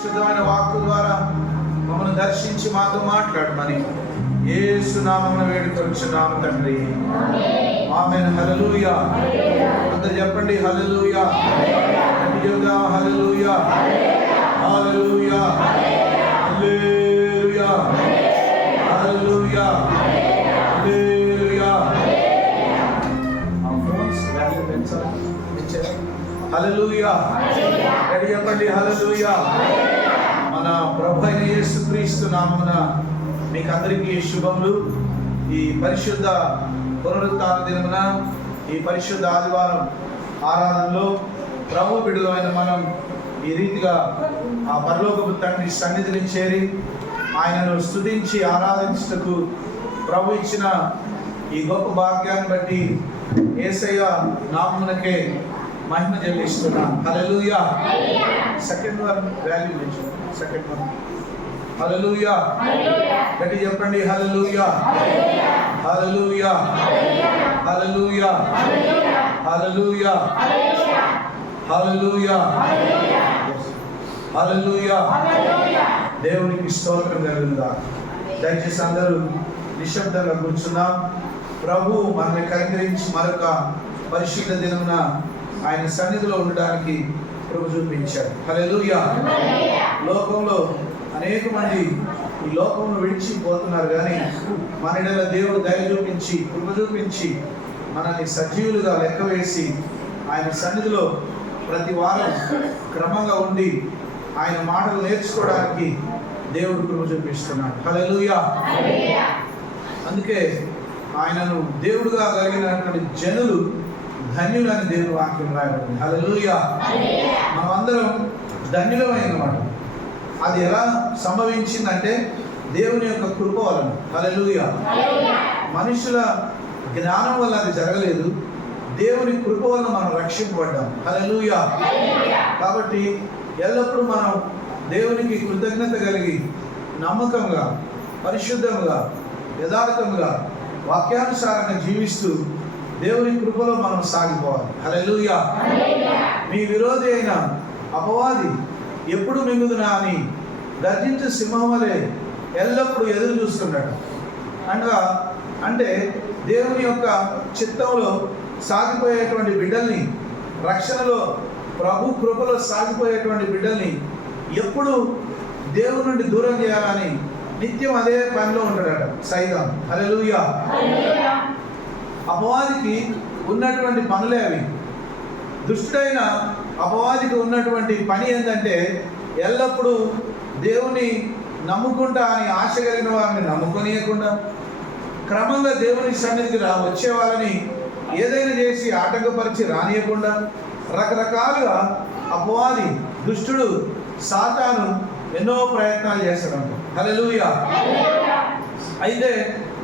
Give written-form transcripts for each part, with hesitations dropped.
శుద్ధమైన వాక్కు ద్వారా మమ్మల్ని దర్శించి మాతో మాట్లాడమని యేసు నామమున వేడుకొనుచున్నాము తండ్రి. ఆమేన్. హల్లెలూయా. అందరూ చెప్పండి హల్లెలూయా. గట్టిగా హల్లెలూయా. హల్లెలూయా. హల్లెలూయా. హల్లెలూయా. హల్లెలూయా. ఆ ఫోన్స్ వాల్యూ పెంచాలి. హల్లెలూయా. గట్టిగా చెప్పండి హల్లెలూయా. మన ప్రభు అయిన యేసుక్రీస్తు నామమున మీకు అందరికీ శుభములు. ఈ పరిశుద్ధ పునరుత్థాన దినమున ఈ పరిశుద్ధ ఆదివారం ఆరాధనలో ప్రభు బిడ్డలైన మనం ఈ రీతిగా ఆ పరలోకపు తండ్రి సన్నిధిని చేరి ఆయనను స్తుతించి ఆరాధించుటకు ప్రభు ఇచ్చిన ఈ గొప్ప భాగ్యాన్ని బట్టి యేసయ్య నామమునకే మహిమ చెల్లిస్తున్నాం. హల్లెలూయా. Second one value mention. Second one హల్లెలూయా. గట్టి చెప్పండి హల్లెలూయా. హల్లెలూయా. హల్లెలూయా. హల్లెలూయా. హల్లెలూయా. హల్లెలూయా. దేవునికి స్తోత్రం కలుగునుగా. దయచేసి అందరూ నిశ్శబ్దంగా కూర్చున్నాం. ప్రభు మనల్ని కనికరించి మరొక పరిశుద్ధ దినమున ఆయన సన్నిధిలో ఉండడానికి ప్రభు చూపించాడు. హల్లెలూయా. లోకంలో అనేక మంది ఈ లోకంలో విడిచిపోతున్నారు, కానీ మన ఎడల దేవుడు దయ చూపించి కృప చూపించి మనల్ని సజీవులుగా లెక్క వేసి ఆయన సన్నిధిలో ప్రతి వారం క్రమంగా ఉండి ఆయన మాటలు నేర్చుకోవడానికి దేవుడు కృప చూపిస్తున్నాడు. హల్లెలూయా. అందుకే ఆయనను దేవుడుగా కలిగినటువంటి జనులు ధన్యులని దేవుని వాక్యం రాయబడింది. హల్లెలూయా. మనమందరం ధన్యులమైనమాట. అది ఎలా సంభవించిందంటే దేవుని యొక్క కృప వలన. హల్లెలూయా. మనుషుల జ్ఞానం వల్ల అది జరగలేదు, దేవుని కృప వలన మనం రక్షింపబడ్డాం. హల్లెలూయా. కాబట్టి ఎల్లప్పుడూ మనం దేవునికి కృతజ్ఞత కలిగి నమ్మకంగా, పరిశుద్ధంగా, యథార్థంగా, వాక్యానుసారంగా జీవిస్తూ దేవుని కృపలో మనం సాగిపోవాలి. హల్లెలూయా. మీ విరోధి అయిన అపవాది ఎప్పుడు మింగుదునా అని గర్జించే సింహం వలె ఎల్లప్పుడూ ఎదురు చూస్తున్నాడు. అనగా అంటే దేవుని యొక్క చిత్తంలో సాగిపోయేటువంటి బిడ్డల్ని, రక్షణలో ప్రభు కృపలో సాగిపోయేటువంటి బిడ్డల్ని ఎప్పుడు దేవుని నుండి దూరం చేయాలని నిత్యం అదే పనిలో ఉంటాడట సైతాను. హల్లెలూయా. అపవాదికి ఉన్నటువంటి పనులే అవి. దుష్టుడైన అపవాదికి ఉన్నటువంటి పని ఏంటంటే ఎల్లప్పుడూ దేవుని నమ్ముకుంటా అని ఆశ కలిగిన వారిని నమ్ముకొనియకుండా, క్రమంగా దేవుని సన్నిధికి వచ్చే వాళ్ళని ఏదైనా చేసి ఆటంకపరిచి రానియకుండా రకరకాలుగా అపవాది, దుష్టుడు, సాతాను ఎన్నో ప్రయత్నాలు చేస్తాడంట. హల్లెలూయా. అయితే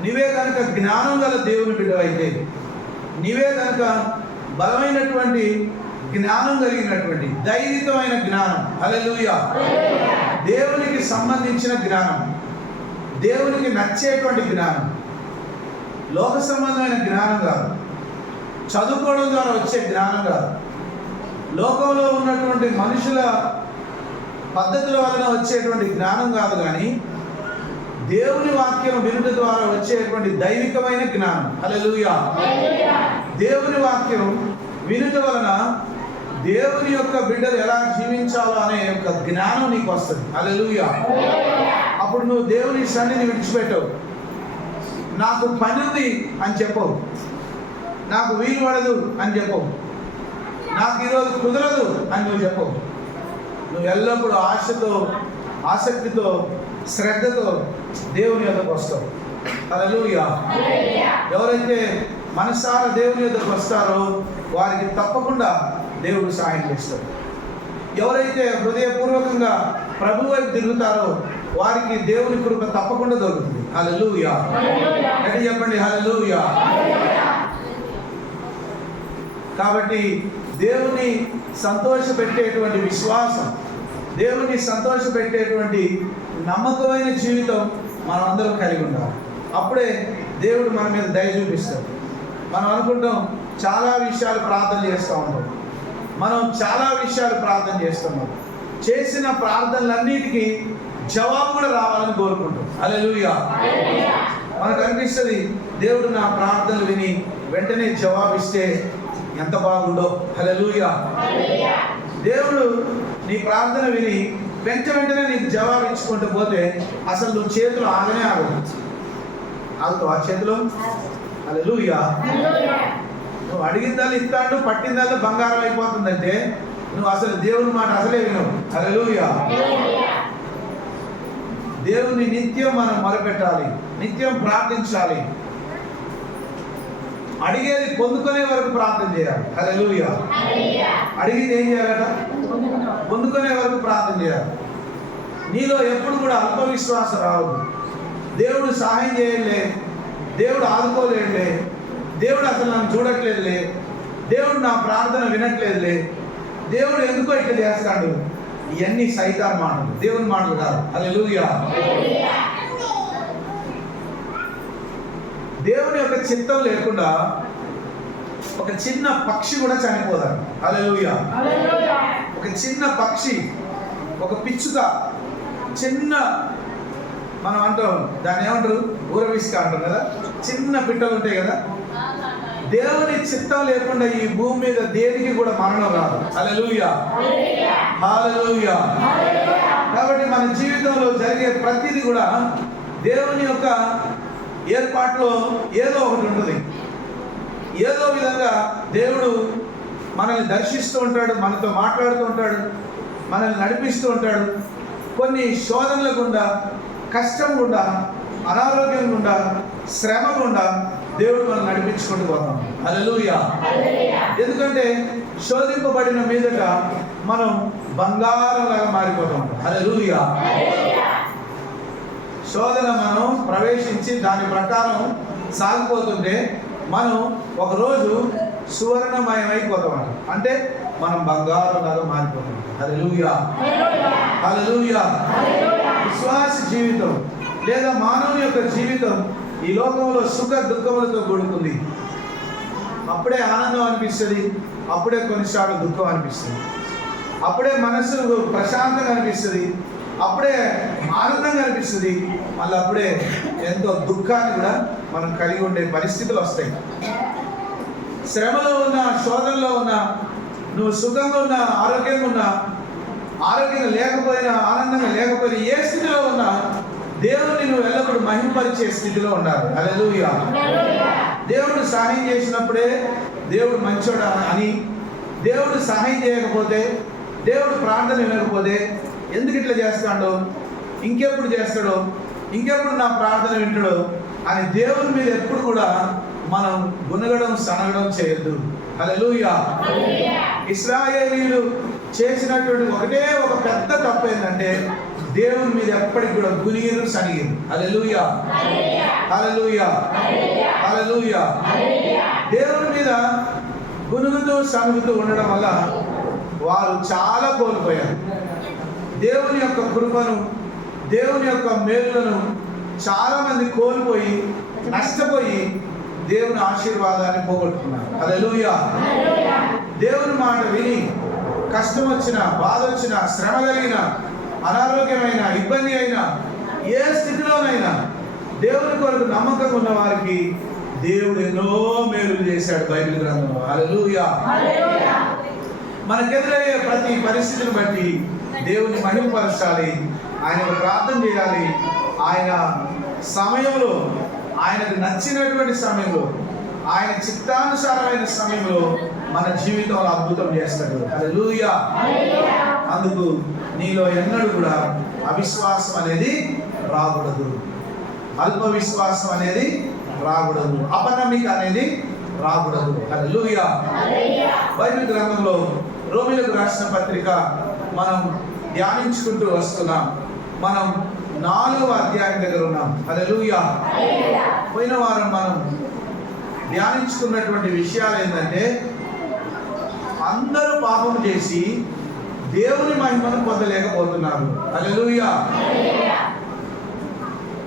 నీవే కనుక జ్ఞానం గల దేవుని బిడ్డవైతే, నీవే కనుక బలమైనటువంటి జ్ఞానం కలిగినటువంటి ధైర్యమైన జ్ఞానం, హల్లెలూయా, దేవునికి సంబంధించిన జ్ఞానం, దేవునికి నచ్చేటువంటి జ్ఞానం, లోక సంబంధమైన జ్ఞానం కాదు, చదువుకోవడం ద్వారా వచ్చే జ్ఞానం కాదు, లోకంలో ఉన్నటువంటి మనుషుల పద్ధతుల వలన వచ్చేటువంటి జ్ఞానం కాదు, కానీ దేవుని వాక్యం వినుట ద్వారా వచ్చేటువంటి దైవికమైన జ్ఞానం. హల్లెలూయా. దేవుని వాక్యం వినుట వలన దేవుని యొక్క బిడ్డలు ఎలా జీవించాలో అనే యొక్క జ్ఞానం నీకు వస్తుంది. హల్లెలూయా. అప్పుడు నువ్వు దేవుని సన్నిధిని విడిచిపెట్టవు. నాకు పని ఉంది అని చెప్పవు, నాకు వీలు పడదు అని చెప్పవు, నాకు ఈరోజు కుదరదు అని నువ్వు చెప్పవు. నువ్వు ఎల్లప్పుడూ ఆశతో, ఆసక్తితో, శ్రద్ధతో దేవుని యొద్దకు వస్తావు. హల్లెలూయా. ఎవరైతే మనసారా దేవుని యొద్దకు వస్తారో వారికి తప్పకుండా దేవుడు సహాయం చేస్తాడు. ఎవరైతే హృదయపూర్వకంగా ప్రభు వైపు తిరుగుతారో వారికి దేవుని కృప తప్పకుండా దొరుకుతుంది. హల్లెలూయా. అంటే చెప్పండి హల్లెలూయా. కాబట్టి దేవుని సంతోషపెట్టేటువంటి విశ్వాసం, దేవుని సంతోషపెట్టేటువంటి నమ్మకమైన జీవితం మనం అందరం కలిగి ఉండాలి. అప్పుడే దేవుడు మన మీద దయ చూపిస్తాడు. మనం అనుకుంటాం చాలా విషయాలు ప్రార్థన చేస్తూ ఉంటాం, మనం చాలా విషయాలు ప్రార్థన చేస్తున్నాం, చేసిన ప్రార్థనలన్నిటికీ జవాబు కూడా రావాలని కోరుకుంటాం. హల్లెలూయా. మనకు అనిపిస్తుంది దేవుడు నా ప్రార్థనలు విని వెంటనే జవాబిస్తే ఎంత బాగుండో. హల్లెలూయా. దేవుడు నీ ప్రార్థన విని వెంటనే నీకు జవాబు ఇచ్చుకుంటూ పోతే అసలు నువ్వు చేతులు ఆగనే ఆగదు. ఆగుతావు ఆ చేతిలో? హల్లెలూయా. నువ్వు అడిగిందల్లా ఇస్తాడు, పట్టిందల్లా బంగారం అయిపోతుందంటే నువ్వు అసలు దేవుని మాట అసలే వినవు. హల్లెలూయా. దేవుని నిత్యం మనం మొరపెట్టాలి, నిత్యం ప్రార్థించాలి. అడిగేది పొందుకునే వరకు ప్రార్థన చేయాలి. హల్లెలూయా. అడిగింది ఏం చేయాలట? పొందుకునే వరకు ప్రార్థన చేయాలి. నీలో ఎప్పుడు కూడా అల్ప విశ్వాసం రావద్దు. దేవుడు సహాయం చేయలే, దేవుడు ఆదుకోలేడులే, దేవుడు అసలు నన్ను చూడట్లేదులే, దేవుడు నా ప్రార్థన వినట్లేదులే, దేవుడు ఎందుకో ఇట్లా చేస్తాడు, ఇవన్నీ సైతాన్ మాటలు, దేవుని మాటలు కాదు. హల్లెలూయా. దేవుని యొక్క చిత్తం లేకుండా ఒక చిన్న పక్షి కూడా చనిపోదాడు. హల్లెలూయా. ఒక చిన్న పక్షి, ఒక పిచ్చుక, చిన్న మనం అంటాం దాన్ని ఏమంటారు, ఊరవిస్క అంటాం కదా, చిన్న పిట్టలు ఉంటాయి కదా. దేవుని చిత్తం లేకుండా ఈ భూమి మీద దేనికి కూడా మరణం రాదు. హల్లెలూయా. హల్లెలూయా. కాబట్టి మన జీవితంలో జరిగే ప్రతిదీ కూడా దేవుని యొక్క ఏర్పాటులో ఏదో ఒకటి ఉంటుంది. ఏదో విధంగా దేవుడు మనల్ని దర్శిస్తూ ఉంటాడు, మనతో మాట్లాడుతూ ఉంటాడు, మనల్ని నడిపిస్తూ ఉంటాడు. కొన్ని శోధనల గుండా, కష్టం గుండా, అనారోగ్యం గుండా, శ్రమ గుండా దేవుడు మనం నడిపించుకుంటూ పోతాం. హల్లెలూయా. ఎందుకంటే శోధింపబడిన మీదట మనం బంగారంలాగా మారిపోతాం. హల్లెలూయా. శోధన మనం ప్రవేశించి దాని ప్రకారం సాగిపోతుంటే మనం ఒకరోజు సువర్ణమయమైపోతాం. అంటే మనం బంగారంలాగా మారిపోతాం. హల్లెలూయా. హల్లెలూయా. విశ్వాస జీవితం లేదా మానవుని యొక్క జీవితం ఈ లోకంలో సుఖ దుఃఖములతో కూడుకుంది. అప్పుడే ఆనందం అనిపిస్తుంది, అప్పుడే కొన్నిసార్లు దుఃఖం అనిపిస్తుంది. అప్పుడే మనస్సు ప్రశాంతంగా అనిపిస్తుంది, అప్పుడే ఆనందంగా అనిపిస్తుంది, మళ్ళీ అప్పుడే ఎంతో దుఃఖాన్ని కూడా మనం కలిగి ఉండే పరిస్థితులు వస్తాయి. శ్రమలో ఉన్న, శోధనలో ఉన్న, నువ్వు సుఖంగా ఉన్నా, ఆరోగ్యంగా ఉన్నా, ఆరోగ్యంగా లేకపోయినా, ఆనందంగా లేకపోయినా, ఏ స్థితిలో ఉన్నా దేవుడిని నువ్వు ఎల్లప్పుడూ మహిమపరిచే స్థితిలో ఉండాలి. హల్లెలూయా. దేవుడు సహాయం చేసినప్పుడే దేవుడు మంచోడు అని, దేవుడు సహాయం చేయకపోతే, దేవుడు ప్రార్థన వినకపోతే ఎందుకు ఇట్లా చేస్తాడో, ఇంకెప్పుడు చేస్తాడో, ఇంకెప్పుడు నా ప్రార్థన వింటాడో అని దేవుని మీద ఎప్పుడు కూడా మనం గునగడం, సనగడం చేయొద్దు. హల్లెలూయా. ఇశ్రాయేలీయులు చేసినటువంటి ఒకటే ఒక పెద్ద తప్పు ఏంటంటే దేవుని మీద ఎప్పటికి కూడా గునిగిరు, సనిగిరు. హల్లెలూయా. హల్లెలూయా. హల్లెలూయా. దేవుని మీద గునుగుతూ సనుగుతూ ఉండడం వల్ల వారు చాలా కోల్పోయారు. దేవుని యొక్క కృపను, దేవుని యొక్క మేలులను చాలా మంది కోల్పోయి, నష్టపోయి దేవుని ఆశీర్వాదాన్ని పోగొట్టుకున్నారు. హల్లెలూయా. దేవుని మాట విని కష్టం వచ్చినా, బాధ వచ్చినా, శ్రమ కలిగిన, అనారోగ్యమైన, ఇబ్బంది అయినా, ఏ స్థితిలోనైనా దేవుని కొరకు నమ్మకం ఉన్న వారికి దేవుడు ఎన్నో మేలులు చేశాడు బైబిల్ గ్రంథంలో. హల్లెలూయా. మనకెదురయ్యే ప్రతి పరిస్థితిని బట్టి దేవుని మహిమపరచాలి, ఆయనకు ప్రార్థన చేయాలి. ఆయన సమయంలో, ఆయనకు నచ్చినటువంటి సమయంలో, ఆయన చిత్తానుసారమైన సమయంలో మన జీవితంలో అద్భుతం చేస్తాడు. హల్లెలూయా. అందుకు నీలో ఎన్నడూ కూడా అవిశ్వాసం అనేది రాకూడదు, అల్ప విశ్వాసం అనేది రాకూడదు, అపనమ్మిక అనేది రాకూడదు. హల్లెలూయా. బైబిల్ గ్రంథంలో రోమీయులకు రాసిన పత్రిక మనం ధ్యానించుకుంటూ వస్తున్నాం. మనం 4వ అధ్యాయం దగ్గర ఉన్నాం. హల్లెలూయా. పోయిన వారం మనం ధ్యానించుకున్నటువంటి విషయాలు ఏంటంటే, అందరూ పాపం చేసి దేవుని మహిమను పొందలేకపోతున్నారు. హల్లెలూయా.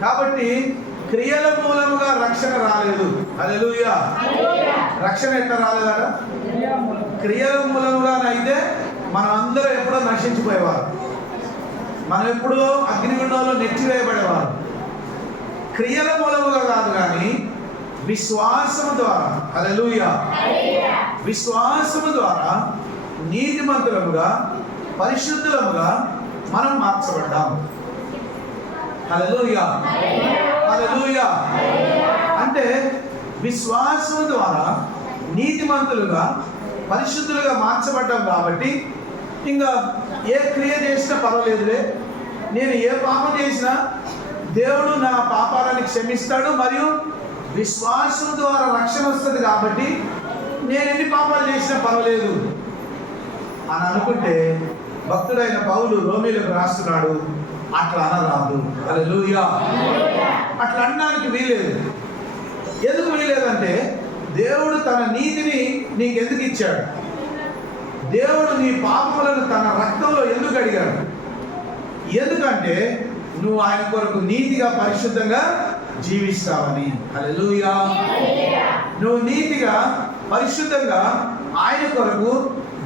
కాబట్టి క్రియల మూలముగా రక్షణ రాలేదు. హల్లెలూయా. రక్షణ ఎట్లా రాలేదట? క్రియల మూలముగా అయితే మనం అందరూ ఎప్పుడో నశించిపోయేవారు. మనం ఎప్పుడో అగ్నిగుండంలో నెట్టివేయబడేవారు. క్రియల మూలముగా కాదు, కానీ విశ్వాసము ద్వారా. హల్లెలూయా. విశ్వాసము ద్వారా నీతిమంతులముగా పరిశుద్ధులముగా మనం మార్చబడ్డాం. హల్లెలూయా. హల్లెలూయా. అంటే విశ్వాసము ద్వారా నీతిమంతులుగా పరిశుద్ధులుగా మార్చబడ్డాం కాబట్టి ఇంకా ఏ క్రియ చేసినా పర్వాలేదులే, నేను ఏ పాపం చేసినా దేవుడు నా పాపాలను క్షమిస్తాడు, మరియు విశ్వాసం ద్వారా రక్షణ వస్తుంది కాబట్టి నేను ఎన్ని పాపాలు చేసినా పర్వాలేదు అని అనుకుంటే భక్తుడైన పౌలు రోమీలకు రాస్తున్నాడు, అట్లా అనరాదు. హల్లెలూయా. అట్లా అనడానికి వీలేదు. ఎందుకు వీలేదంటే దేవుడు తన నీతిని నీకెందుకు ఇచ్చాడు? దేవుడు నీ పాపములను తన రక్తంలో ఎందుకు అడిగాడు? ఎందుకంటే నువ్వు ఆయన కొరకు నీతిగా పరిశుద్ధంగా జీవిస్తావని. హల్లెలూయా. నువ్వు నీతిగా పరిశుద్ధంగా ఆయన కొరకు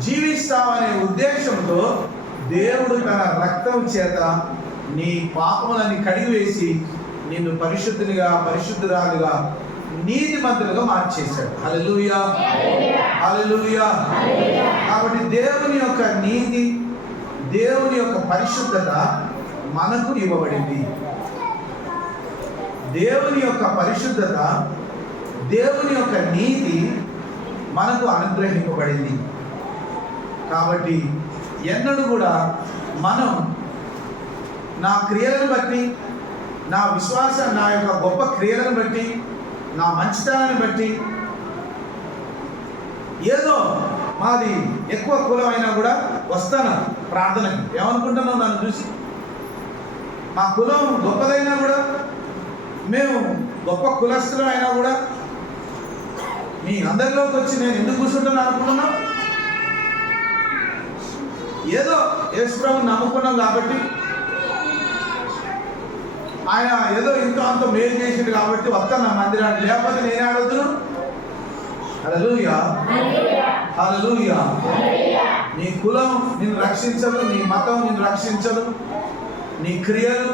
జీవిస్తావనే ఉద్దేశంతో దేవుడు తన రక్తం చేత నీ పాపములని కడిగివేసి నిన్ను పరిశుద్ధునిగా పరిశుద్ధురాలుగా నీతిమంతులుగా మార్చేశాడు. హల్లెలూయా. హల్లెలూయా. కాబట్టి దేవుని యొక్క నీతి, దేవుని యొక్క పరిశుద్ధత మనకు ఇవ్వబడింది. దేవుని యొక్క పరిశుద్ధత, దేవుని యొక్క నీతి మనకు అనుగ్రహింపబడింది. కాబట్టి ఎన్నడూ కూడా మనం నా క్రియలను బట్టి, నా విశ్వాసం, నా యొక్క గొప్ప క్రియలను బట్టి, నా మంచితనాన్ని బట్టి, ఏదో మాది ఎక్కువ కులం అయినా కూడా వస్తాను ప్రార్థనకి, ఏమనుకుంటున్నావు నన్ను చూసి? మా కులం గొప్పదైనా కూడా, మేము గొప్ప కులస్తులం అయినా కూడా మీ అందరిలోకి వచ్చి నేను ఎందుకు కూర్చుంటాను అనుకుంటున్నా? ఏదో యేసుప్రభుని నమ్ముకున్నాం కాబట్టి, ఆయన ఏదో ఇంతో అంత మేలు చేసిండు కాబట్టి వస్తాను నా మందిరాన్ని, లేకపోతే నేనే ఆడొద్దును. హల్లెలూయా. హల్లెలూయా. నీ కులం నిన్ను రక్షించదు, నీ మతం నిన్ను రక్షించదు, నీ క్రియలు,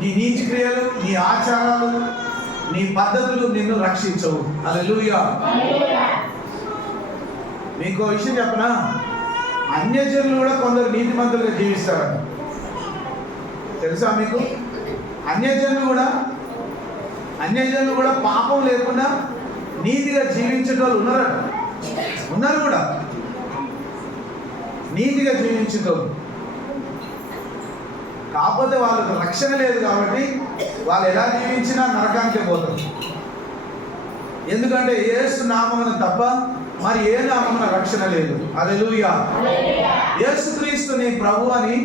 నీ నీతి క్రియలు, నీ ఆచారాలు, నీ పద్ధతులు నిన్ను రక్షించవు. హల్లెలూయా. మీకు విషయం చెప్పనా? అన్యజనులు కూడా కొందరు నీతిమంతులుగా జీవిస్తారట. తెలుసా మీకు? అన్యజనులు కూడా పాపం లేకుండా నీతిగా జీవించేటోళ్ళు ఉన్నారు కూడా. నీతిగా జీవించేటోళ్ళు, కాకపోతే వాళ్ళకు రక్షణ లేదు కాబట్టి వాళ్ళు ఎలా జీవించినా నరకానికే పోతారు. ఎందుకంటే యేసు నామమున తప్ప మరి ఏ నామమున రక్షణ లేదు. హల్లెలూయా. యేసుక్రీస్తు నీ ప్రభు అని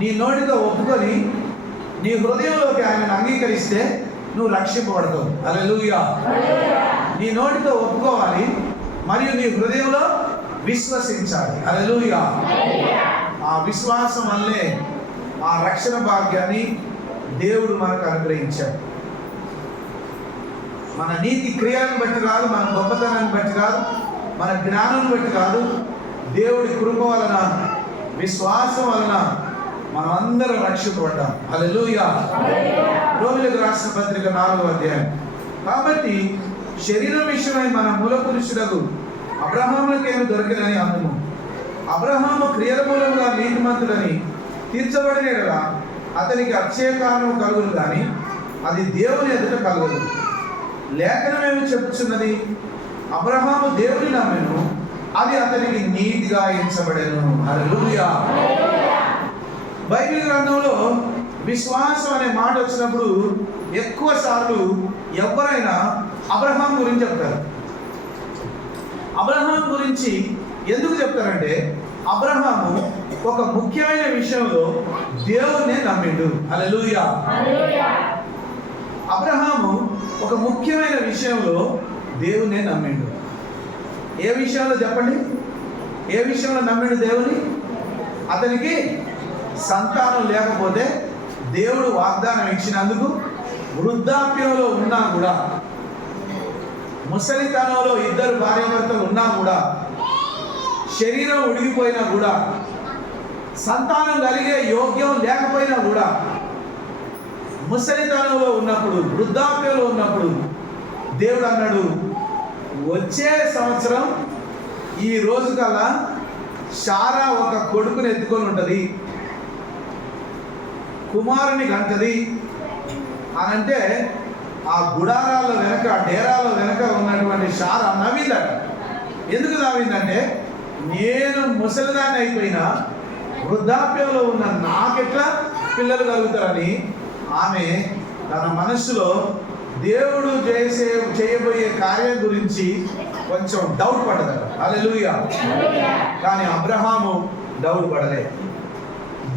నీ నోటితో ఒప్పుకొని నీ హృదయంలోకి ఆయనను అంగీకరిస్తే నువ్వు రక్షింపబడతావు. హల్లెలూయా. నీ నోటితో ఒప్పుకోవాలి మరియు నీ హృదయంలో విశ్వసించాలి. హల్లెలూయా. ఆ విశ్వాసం వల్లే ఆ రక్షణ భాగ్యాన్ని దేవుడు మనకు అనుగ్రహించాడు. మన నీతి క్రియలను బట్టి కాదు, మన గొప్పతనాన్ని బట్టి కాదు, మన జ్ఞానం బట్టి కాదు, దేవుడి కృప వలన, విశ్వాసం వలన మనం అందరం రక్షింపబడ్డాం. హల్లెలూయా. రోమీయులకు రాసిన పత్రిక 4వ అధ్యాయం. కాబట్టి శరీరం విషయమై మన మూల పురుషులకు అబ్రహాములకేమి దొరికినని అందుము. అబ్రహాము క్రియల మూలంగా నీతిమంతుడని తీర్చబడిన కదా అతనికి అక్షయ కారణము కలుగును, కానీ అది దేవుని ఎదుట కలగదు. లేఖనమేమి చెప్పుచున్నది? అబ్రహాము దేవుని నమ్మెను, అది అతనికి నీతిగా ఎంచబడెను. హల్లెలూయా. బైబిల్ గ్రంథంలో విశ్వాసం అనే మాట వచ్చినప్పుడు ఎక్కువ సార్లు ఎవరైనా అబ్రహాం గురించి చెప్తారు. అబ్రహాం గురించి ఎందుకు చెప్తారంటే, అబ్రహాము ఒక ముఖ్యమైన విషయంలో దేవుణ్ణి నమ్మిండు. హల్లెలూయా. అబ్రహాము ఒక ముఖ్యమైన విషయంలో దేవుణ్ణి నమ్మిండు. ఏ విషయంలో చెప్పండి? ఏ విషయంలో నమ్మిండు దేవుని? అతనికి సంతానం లేకపోతే దేవుడు వాగ్దానం ఇచ్చినందుకు, వృద్ధాప్యంలో ఉన్నా కూడా, ముసలితనంలో 2 భార్యాభర్తలు ఉన్నా కూడా, శరీరం ఉడిగిపోయినా కూడా, సంతానం కలిగే యోగ్యం లేకపోయినా కూడా ముసలితనంలో ఉన్నప్పుడు, వృద్ధాప్యంలో ఉన్నప్పుడు దేవుడు అన్నాడు, వచ్చే సంవత్సరం ఈ రోజు కల్లా శారా ఒక కొడుకుని ఎత్తుకొని ఉంటుంది, కుమారుని కంటది అని అంటే ఆ గుడారాల వెనక, డేరాల వెనక ఉన్నటువంటి శారా నవ్విందట. ఎందుకు నవ్విందంటే, నేను ముసలిదాన్ని అయిపోయినా వృద్ధాప్యంలో ఉన్న నాకెట్లా పిల్లలు కలుగుతారని ఆమె తన మనస్సులో దేవుడు చేయబోయే కార్యం గురించి కొంచెం డౌట్ పడ్డదట. హల్లెలూయా. కానీ అబ్రహాము డౌట్ పడలే.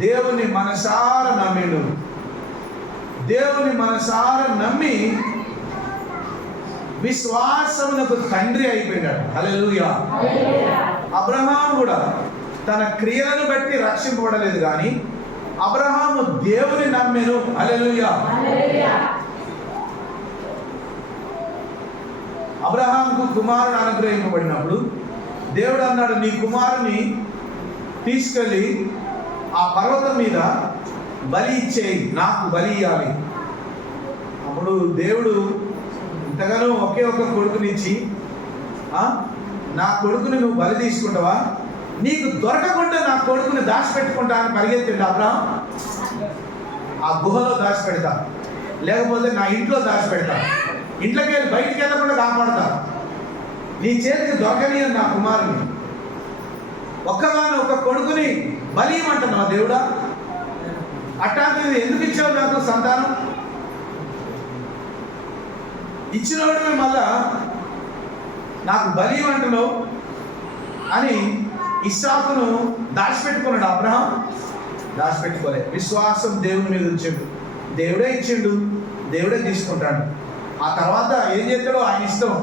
దేవుని మనసారా నమ్మిండు. దేవుని మనసారా నమ్మి విశ్వాసమునకు తండ్రి అయిపోయినాడు. హల్లెలూయా. అబ్రహాము కూడా తన క్రియలను బట్టి రక్షింపబడలేదు, కానీ అబ్రహాము దేవుని నమ్మెను. హల్లెలూయా. అబ్రహాముకు కుమారుడు అనుగ్రహింపబడినప్పుడు దేవుడు అన్నాడు, నీ కుమారుని తీసుకెళ్ళి ఆ పర్వతం మీద బలి ఇచ్చేయి, నాకు బలి ఇవ్వాలి. అప్పుడు దేవుడు ఇంతగానో ఒకే ఒక కొడుకునిచ్చి, నా కొడుకుని నువ్వు బలి తీసుకుంటావా, నీకు దొరకకుండా నా కొడుకుని దాచిపెట్టుకుంటా అని పరిగెత్తిండు అబ్రహాం. ఆ గుహలో దాచిపెడతా, లేకపోతే నా ఇంట్లో దాచిపెడతా, ఇంట్లోకి వెళ్ళి బయటికి వెళ్ళకుండా కాపాడతా, నీ చేతికి దొరకని నా కుమారుని. ఒక్కగాను ఒక కొడుకుని బలి ఇవ్వమంటున్నావా దేవుడా? అట్లాంటిది ఎందుకు ఇచ్చావు నాకు సంతానం? ఇచ్చినోడిని మళ్ళా నాకు బలి ఇవ్వమంటున్నావు అని ఇస్సాకును దాచిపెట్టుకున్నాడు అబ్రహాం. దాచిపెట్టుకోలే. విశ్వాసం దేవుని మీద ఉంచాడు. దేవుడే ఇచ్చిండు, దేవుడే తీసుకుంటాడు. ఆ తర్వాత ఏం చేస్తాడో ఆయన ఇష్టం.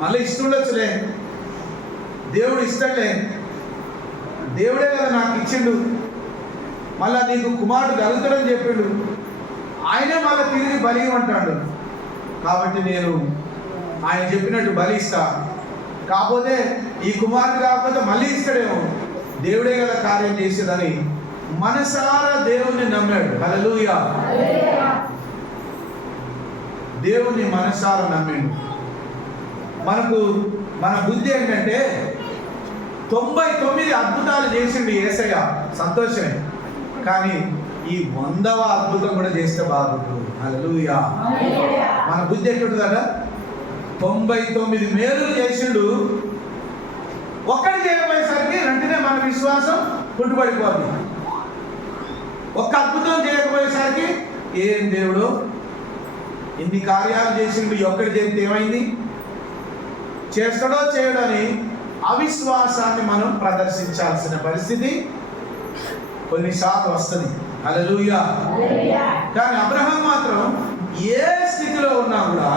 మళ్ళీ ఇస్తుండొచ్చులే, దేవుడు ఇస్తాడులే, దేవుడే కదా నాకు ఇచ్చిండు, మళ్ళా నీకు కుమారుడు కలుగుతాడని చెప్పిండు, ఆయనే మళ్ళీ తిరిగి బలి ఇవ్వమంటాడు. కాబట్టి నేను ఆయన చెప్పినట్టు బలి ఇస్తా, కాకపోతే ఈ కుమారుడు కాకపోతే మళ్ళీ ఇస్తాడేమో, దేవుడే కదా కార్యం చేసేదని మనసారా దేవుణ్ణి నమ్మాడు. హల్లెలూయా. దేవుణ్ణి మనసారా నమ్మాడు. మన బుద్ధి ఏంటంటే 99 అద్భుతాలు చేసిండు యేసయ్య, సంతోషమే, కానీ ఈ 100వ అద్భుతం కూడా చేస్తే బాగుంటుంది. హల్లెలూయా. మన బుద్ధి ఎట్లుంటుందట, 99 మేలులు చేసిండు, ఒక్కటి చేయకపోయేసరికి వెంటనే మన విశ్వాసం కుంటుపడిపోతుంది. ఒక్క అద్భుతం చేయకపోయేసరికి ఏం దేవుడు ఇన్ని కార్యాలు చేసిండు, ఒక్కటి చేస్తే ఏమైంది, చేస్తాడో చేయడని అవిశ్వాసాన్ని మనం ప్రదర్శించాల్సిన పరిస్థితి కొన్నిసార్లు వస్తుంది. హల్లెలూయా. కానీ అబ్రహాం మాత్రం ఏ స్థితిలో ఉన్నా కూడా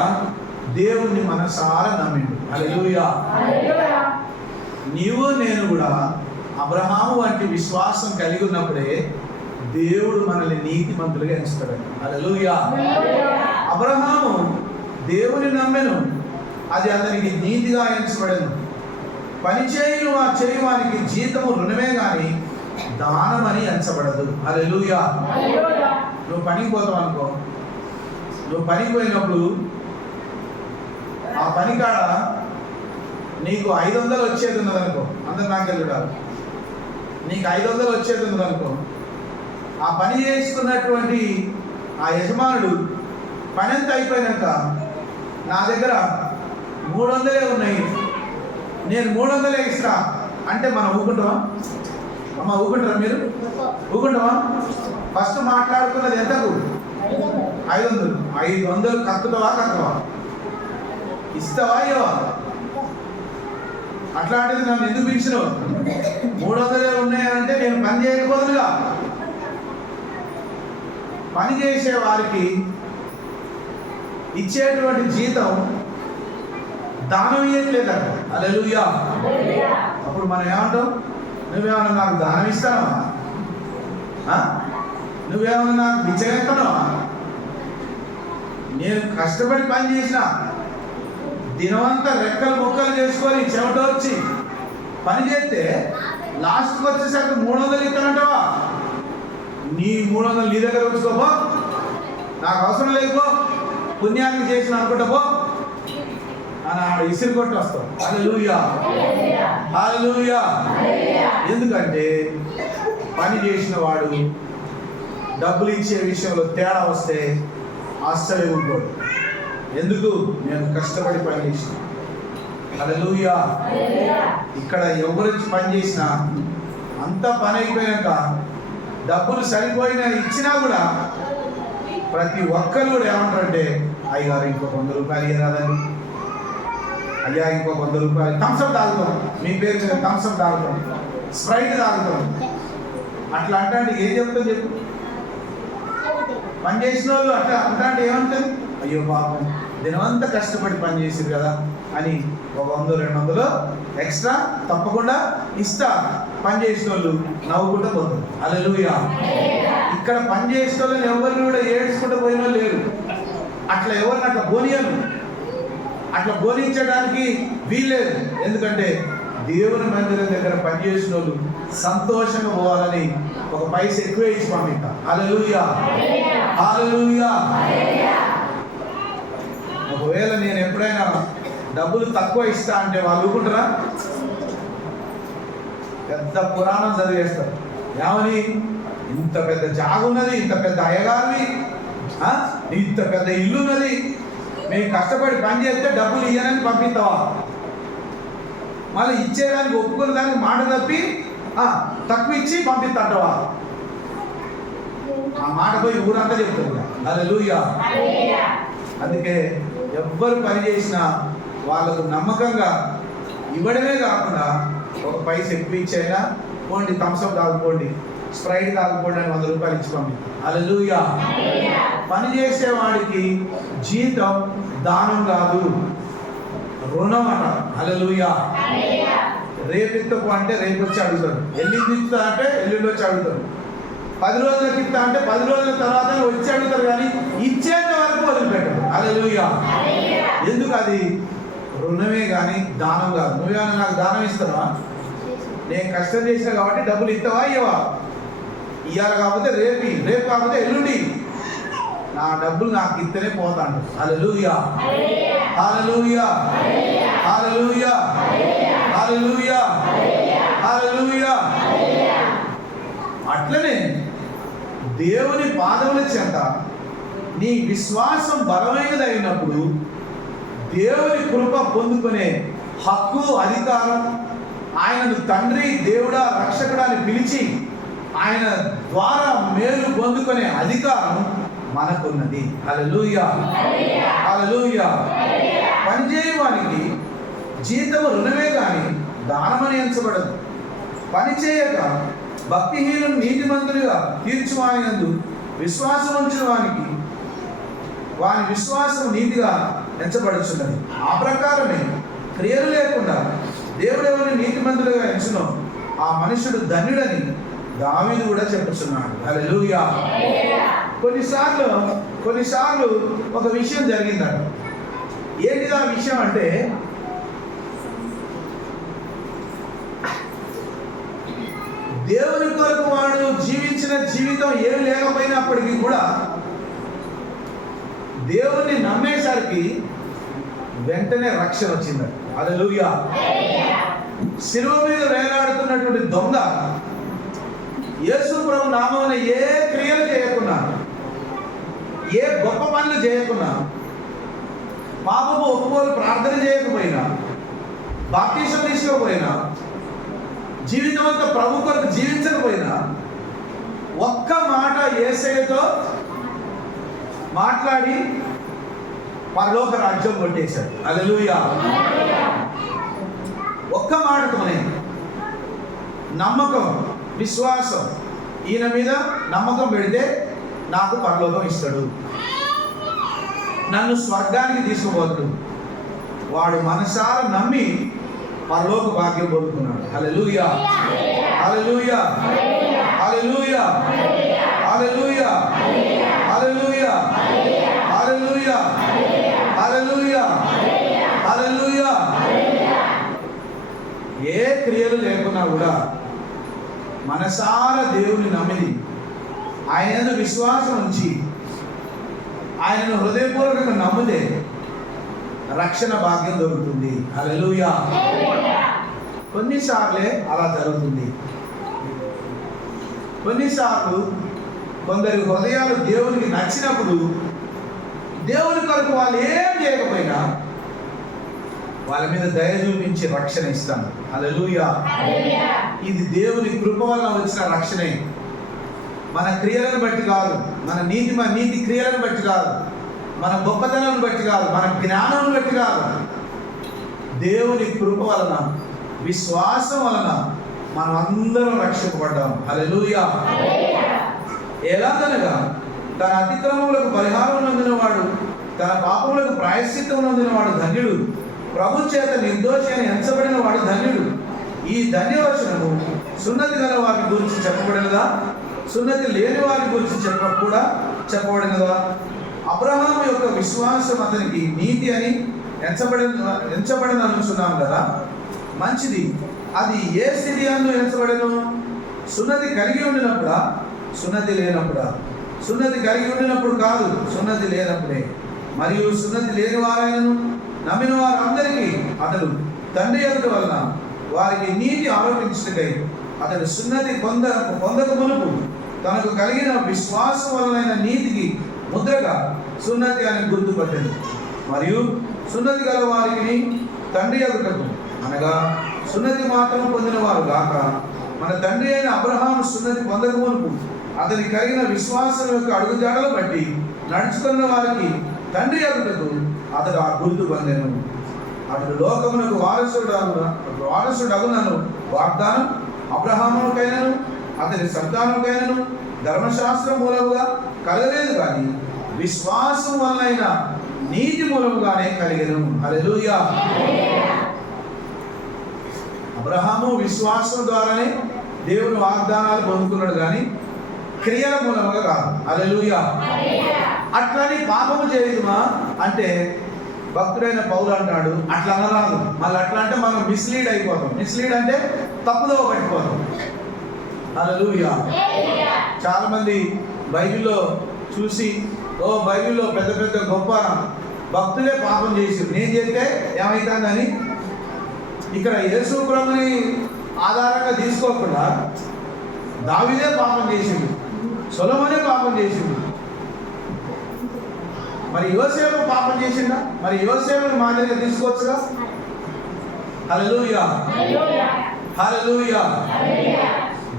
దేవుణ్ణి మనసారా నమ్మిండు. హల్లెలూయా. నీవు నేను కూడా అబ్రహాము వంటి విశ్వాసం కలిగి ఉన్నప్పుడే దేవుడు మనల్ని నీతిమంతులుగా ఎంచుతాడు. హల్లెలూయా. అబ్రహాము దేవుని నమ్మెను, అది అతనికి నీతిగా ఎంచబడెను. పని చేయవానికి జీతము రుణమే కానీ దానమని ఎంచబడదు. హల్లెలూయా. నువ్వు పనికి పోతావు అనుకో, నువ్వు పనికి పోయినప్పుడు ఆ పని కాడ నీకు 500 వచ్చేది ఉన్నదనుకో, అందరు నాకు వెళ్ళారు, నీకు 500 వచ్చేది ఉన్నదనుకో, ఆ పని చేసుకున్నటువంటి ఆ యజమానుడు పని అంతా అయిపోయినాక నా దగ్గర 300 ఉన్నాయి, నేను 300 ఇస్తా అంటే మనం ఊకుంటామా? అమ్మ ఊకుంటారా? మీరు ఊకుంటామా? ఫస్ట్ మాట్లాడుకున్నది ఎంతకు? 500. 500 కక్కుతావా కక్కవా? ఇస్తావా ఇవ్వవా? అట్లాంటిది నన్ను ఎందుకు పిలిచినావు? 300 ఉన్నాయంటే నేను పని చేయకపోదుగా. పని చేసే వారికి ఇచ్చేటువంటి జీతం దానం ఇవ్వట్లేదట. హల్లెలూయా. అప్పుడు మనం ఏమంటాం? నువ్వేమన్నా నాకు దానం ఇస్తావా? నువ్వేమన్నా నాకు బిచ్చగెత్తనావా? నేను కష్టపడి పని చేసిన, దినమంతా రెక్కలు ముక్కలు చేసుకొని చెమట వచ్చి పని చేస్తే లాస్ట్కి వచ్చేసరికి 300 ఇస్తానంటావా? నీ 300 నీ దగ్గర ఉంచుకోపో, నాకు అవసరం లేదు, పుణ్యానికి చేసిన అనుకుంటా పో అని ఆడ ఇసిరి కొట్టి వస్తాం. హల్లెలూయా, హల్లెలూయా. ఎందుకంటే పని చేసిన వాడు డబ్బులు ఇచ్చే విషయంలో తేడా వస్తే అస్సలే ఉంటాడు. ఎందుకు? నేను కష్టపడి పని చేసిన. హల్లెలూయా. ఇక్కడ ఎవరు పని చేసినా అంతా పని అయిపోయాక డబ్బులు సరిపోయిన ఇచ్చినా కూడా ప్రతి ఒక్కరు కూడా ఏమంటారంటే, అయ్యగారు ఇంకో 100 రూపాయలు ఇవ్వరాదండి, అయ్యా ఇంకో 100 రూపాయలు, థమ్స్అప్ తాగుతాం, మీ పేరు మీద థమ్స్అప్ తాగుతాం, స్ప్రైట్ తాగుతాం. అట్లా అంటే ఏం చెప్తాం చెప్పు? పని చేసిన వాళ్ళు అట్లా అంటే ఏమంటుంది? అయ్యో పాపం దినమంతా కష్టపడి పని చేసారు కదా అని ఒక 100-200 ఎక్స్ట్రా తప్పకుండా ఇస్తా. పని చేసిన వాళ్ళు నవ్వుకుంటూ పోతారు. హల్లెలూయా. ఇక్కడ పని చేసిన వాళ్ళని ఎవరిని కూడా ఏడ్చుకుంటూ పోయిన వాళ్ళు లేరు. అట్లా ఎవరిని అట్లా బోనియను, అట్లా బోధించడానికి వీల్లేదు. ఎందుకంటే దేవుని మందిరం దగ్గర పనిచేసిన వాళ్ళు సంతోషంగా పోవాలని ఒక పైసా ఎక్కువ ఇచ్చి పంపిస్తా. హల్లెలూయా, హల్లెలూయా. ఒకవేళ నేను ఎప్పుడైనా డబ్బులు తక్కువ ఇస్తా అంటే వాళ్ళు ఊరుకుంటారా? పెద్ద పురాణం చదివేస్తారు. ఏమని? ఇంత పెద్ద జాగ ఉన్నది, ఇంత పెద్ద అయ్యగారివి, ఇంత పెద్ద ఇల్లు ఉన్నది, మేము కష్టపడి పని చేస్తే డబ్బులు ఇయ్యనని పంపిస్తావా? మళ్ళీ ఇచ్చేదానికి ఒప్పుకున్న దానికి మాట తప్పి తక్కువ ఇచ్చి పంపిస్తావా? ఆ మాట పోయి ఊరంతా చెప్తుంది. హల్లెలూయా. అందుకే ఎవ్వరు పని చేసినా వాళ్ళకు నమ్మకంగా ఇవ్వడమే కాకుండా ఒక పైసా ఎక్కువ ఇచ్చైనా పోండి, థమ్స్అప్ తాగుకోండి, స్ప్రైట్ తాగుకోండి అని 100 రూపాయలు ఇచ్చి పంపిస్తాం. హల్లెలూయా. పని చేసేవాడికి జీతం దానం కాదు, రుణం అట. హల్లెలూయా. రేపెత్తకు అంటే రేపు వచ్చి అడుగుతాడు, ఎల్లుండి ఇస్తా అంటే ఎల్లుండి వచ్చి అడుగుతాడు, 10 రోజులకి ఇస్తా అంటే 10 రోజుల తర్వాత వచ్చి అడుగుతారు, కానీ ఇచ్చేంత వరకు వదిలిపెట్టడు. హల్లెలూయా. ఎందుకు? అది రుణమే కానీ దానం కాదు. నువ్వేమైనా నాకు దానం ఇస్తావా? నేను కష్టం చేసిన కాబట్టి డబ్బులు ఇస్తావా ఇవ్వవా? ఇవ్వాలి కాకపోతే రేపు, రేపు కాకపోతే ఎల్లుండి, నా డబ్బులు నాకు ఇస్తేనే పోతాను. హల్లెలూయా, హల్లెలూయా, హల్లెలూయా, హల్లెలూయా, హల్లెలూయా. అట్లనే దేవుని పాదముల చెంత నీ విశ్వాసం బలమైనదైనప్పుడు దేవుని కృప పొందుకునే హక్కు, అధికారం, ఆయనను తండ్రి, దేవుడా, రక్షకుడా అని పిలిచి ఆయన ద్వారా మేలు పొందుకునే అధికారం మనకున్నది. హల్లెలూయా, హల్లెలూయా. పనిచేయవానికి జీతము రుణమే కానీ దానమని ఎంచబడదు. పని చేయక భక్తిహీనులు నీతిమంతులుగా తీర్చువానినందు విశ్వాసం ఉంచిన వానికి వాని విశ్వాసం నీతిగా ఎంచబడుచున్నది. ఆ ప్రకారమే క్రియలు లేకుండా దేవుడు ఎవరిని నీతిమంతులుగా ఎంచునో ఆ మనుషుడు ధన్యుడని దావీదు కూడా చెప్పుచున్నాడు. హల్లెలూయా. కొన్నిసార్లు ఒక విషయం జరిగిందట. ఏంటిది ఆ విషయం అంటే, దేవుని కొరకు వాడు జీవించిన జీవితం ఏమి లేకపోయినప్పటికీ కూడా దేవుని నమ్మేసరికి వెంటనే రక్షణ వచ్చిందట. హల్లెలూయా. శిలువ మీద వేలాడుతున్నటువంటి దొంగ యేసు ప్రభు నామమున ఏ క్రియలు చేయకున్నా, ఏ గొప్ప పనులు చేయకున్నా, పాపము ఒప్పుకోలు ప్రార్థన చేయకపోయినా, బాప్టిజం తీసుకోకపోయినా, జీవితం అంతా ప్రభు కొరకు జీవించకపోయినా, ఒక్క మాట యేసయ్యతో మాట్లాడి పరలోక రాజ్యం కొట్టేశాడు. హల్లెలూయా. ఒక్క మాటతోనే నమ్మకం, విశ్వాసం, ఈయన మీద నమ్మకం పెడితే నాకు పరలోకం ఇస్తాడు, నన్ను స్వర్గానికి తీసుకుపోతాడు. వాడు మనసారా నమ్మి పరలోక భాగ్యం పొందుకున్నాడు. హల్లెలూయా, హల్లెలూయా, హల్లెలూయా, హల్లెలూయా, హల్లెలూయా, హల్లెలూయా, హల్లెలూయా, హల్లెలూయా. ఏ క్రియలు లేకున్నా కూడా మనసారా దేవుని నమ్మిది, ఆయన విశ్వాసం ఉంచి ఆయనను హృదయపూర్వకంగా నమ్మితే రక్షణ భాగ్యం దొరుకుతుంది. హల్లెలూయా. కొన్నిసార్లే అలా జరుగుతుంది. కొన్నిసార్లు కొందరి హృదయాలు దేవునికి నచ్చినప్పుడు దేవుని కొరకు వాళ్ళు ఏం చేయకపోయినా వాళ్ళ మీద దయ చూపించి రక్షణ ఇస్తాను. హల్లెలూయా. ఇది దేవుని కృప వలన వచ్చిన రక్షణే. మన క్రియలను బట్టి కాదు, మన నీతి క్రియలను బట్టి కాదు, మన గొప్పతనాన్ని బట్టి కాదు, మన జ్ఞానం బట్టి కాదు. దేవుని కృప వలన, విశ్వాసం వలన మనం అందరం రక్షింపబడ్డాం. హల్లెలూయా. ఎలాగనగా తన అతిక్రమములకు పరిహారం నందినవాడు, తన పాపములకు ప్రాయశ్చిత్తం నందినవాడు ధన్యుడు. ప్రభు చేత నిర్దోషి అని ఎంచబడిన వాడు ధన్యుడు. ఈ ధన్యవచనము సున్నతి గల వారి గురించి చెప్పబడినదా, సున్నతి లేని వారి గురించి చెప్పబడినదా? అబ్రహాము యొక్క విశ్వాసం అతనికి నీతి అని ఎంచబడిన అనుకున్నాం కదా. మంచిది. అది ఏ స్థితి అందు ఎంచబడను? సున్నతి కలిగి ఉండినప్పుడా, సున్నతి లేనప్పుడా? సున్నతి కలిగి ఉండినప్పుడు కాదు, సున్నతి లేనప్పుడే. మరియు సున్నతి లేని వారైనను నమ్మిన వారందరికీ అతడు తండ్రి యొక్కటి వలన వారికి నీతి ఆరోపించుటకై అతడు సున్నతి పొందక మునుపు తనకు కలిగిన విశ్వాసం వలన నీతికి ముద్రగా సున్నతి అని గుర్తుపట్టింది. మరియు సున్నతి గల వారికి తండ్రి యొక్కటకు, అనగా సున్నతి మాత్రం పొందిన వారు గాక మన తండ్రి అయిన అబ్రహాము సున్నతి పొందక మునుపు అతనికి కలిగిన విశ్వాసం యొక్క అడుగుజాడలు బట్టి నడుచుకున్న వారికి తండ్రి యొక్కటకు అతడు ఆ గుర్తు పొందెను. అతడు లోకమునకు వారసుడగునను వాగ్దానం అబ్రహాముకైనను అతని సంతానముకైనను ధర్మశాస్త్రం మూలముగా కలగలేదు, కానీ విశ్వాసం వలన నీతి మూలముగానే కలిగెను. హల్లెలూయా. అబ్రహాము విశ్వాసం ద్వారానే దేవుని వాగ్దానాలు పొందుకున్నాడు, కానీ క్రియల మూలముగా కాదు. హల్లెలూయా. అట్లని పాపము చేయదుమా అంటే భక్తుడైన పౌలు అంటాడు, అట్లా అనరాదు. మళ్ళీ అట్లా అంటే మనం మిస్లీడ్ అయిపోతాం. మిస్లీడ్ అంటే తప్పుదోవ పట్టిపోతాం. హల్లెలూయా. చాలా మంది బైబిల్లో చూసి, బైబిల్లో పెద్ద పెద్ద గొప్ప భక్తులే పాపం చేసి నేను చెప్తే ఏమవుతుందని ఇక్కడ యేసు ప్రభుని ఆధారంగా తీసుకోకుండా దావీదే పాపం చేసిండు, సొలొమోనే పాపం చేసిండు, మరి యోసేపు పాపం చేసిండా? మరి యోసేపుని మాదిరిగా తీసుకోవచ్చుగా. హల్లెలూయా. హల్లెలూయా.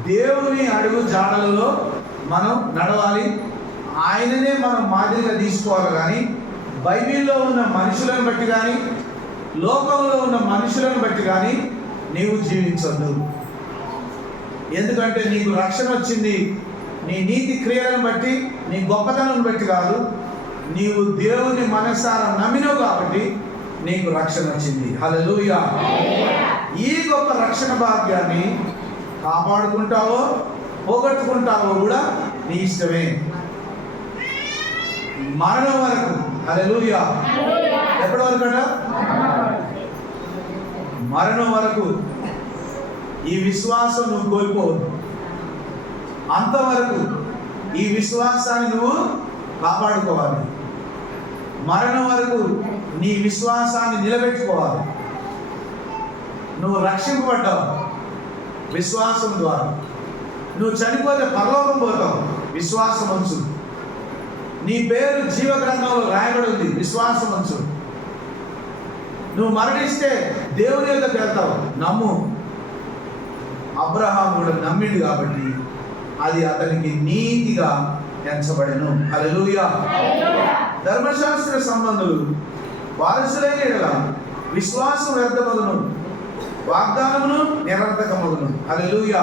దేవుని అడుగు జాడలలో మనం నడవాలి, ఆయననే మనం మాదిరిగా తీసుకోవాలి. కానీ బైబిల్లో ఉన్న మనుషులను బట్టి కానీ లోకంలో ఉన్న మనుషులను బట్టి కానీ నీవు జీవించొద్దు. ఎందుకంటే నీకు రక్షణ వచ్చింది నీ నీతి క్రియలను బట్టి, నీ గొప్పతనం బట్టి కాదు. నీవు దేవుని మనసారా నమ్మినవు కాబట్టి నీకు రక్షణ వచ్చింది. హల్లెలూయా. ఈ గొప్ప రక్షణ భాగ్యాన్ని కాపాడుకుంటావో పోగొట్టుకుంటావో కూడా నీ ఇష్టమే. మరణం వరకు. హల్లెలూయా. ఎప్పటి వరకు అట? మరణం వరకు ఈ విశ్వాసం నువ్వు కోల్పోవద్దు. అంతవరకు ఈ విశ్వాసాన్ని నువ్వు కాపాడుకోవాలి. మరణం వరకు నీ విశ్వాసాన్ని నిలబెట్టుకోవాలి. నువ్వు రక్షింపబడ్డావు విశ్వాసం ద్వారా. నువ్వు చనిపోతే పరలోకం పోతావు, విశ్వాసం ఉంచు. నీ పేరు జీవ గ్రంథంలో రాయబడి ఉంది, విశ్వాసం ఉంచు. నువ్వు మరణిస్తే దేవుని యొద్దకు వెళ్తావు, నమ్ము. అబ్రహాము కూడా నమ్మిండు కాబట్టి అది అతనికి నీతిగా ఎంచబడెను. హల్లెలూయా. ధర్మశాస్త్ర సంబంధులు వారసులైన యెడల విశ్వాసం వ్యర్థమగును, వాగ్దానమును నిరర్థకమగును. హల్లెలూయా.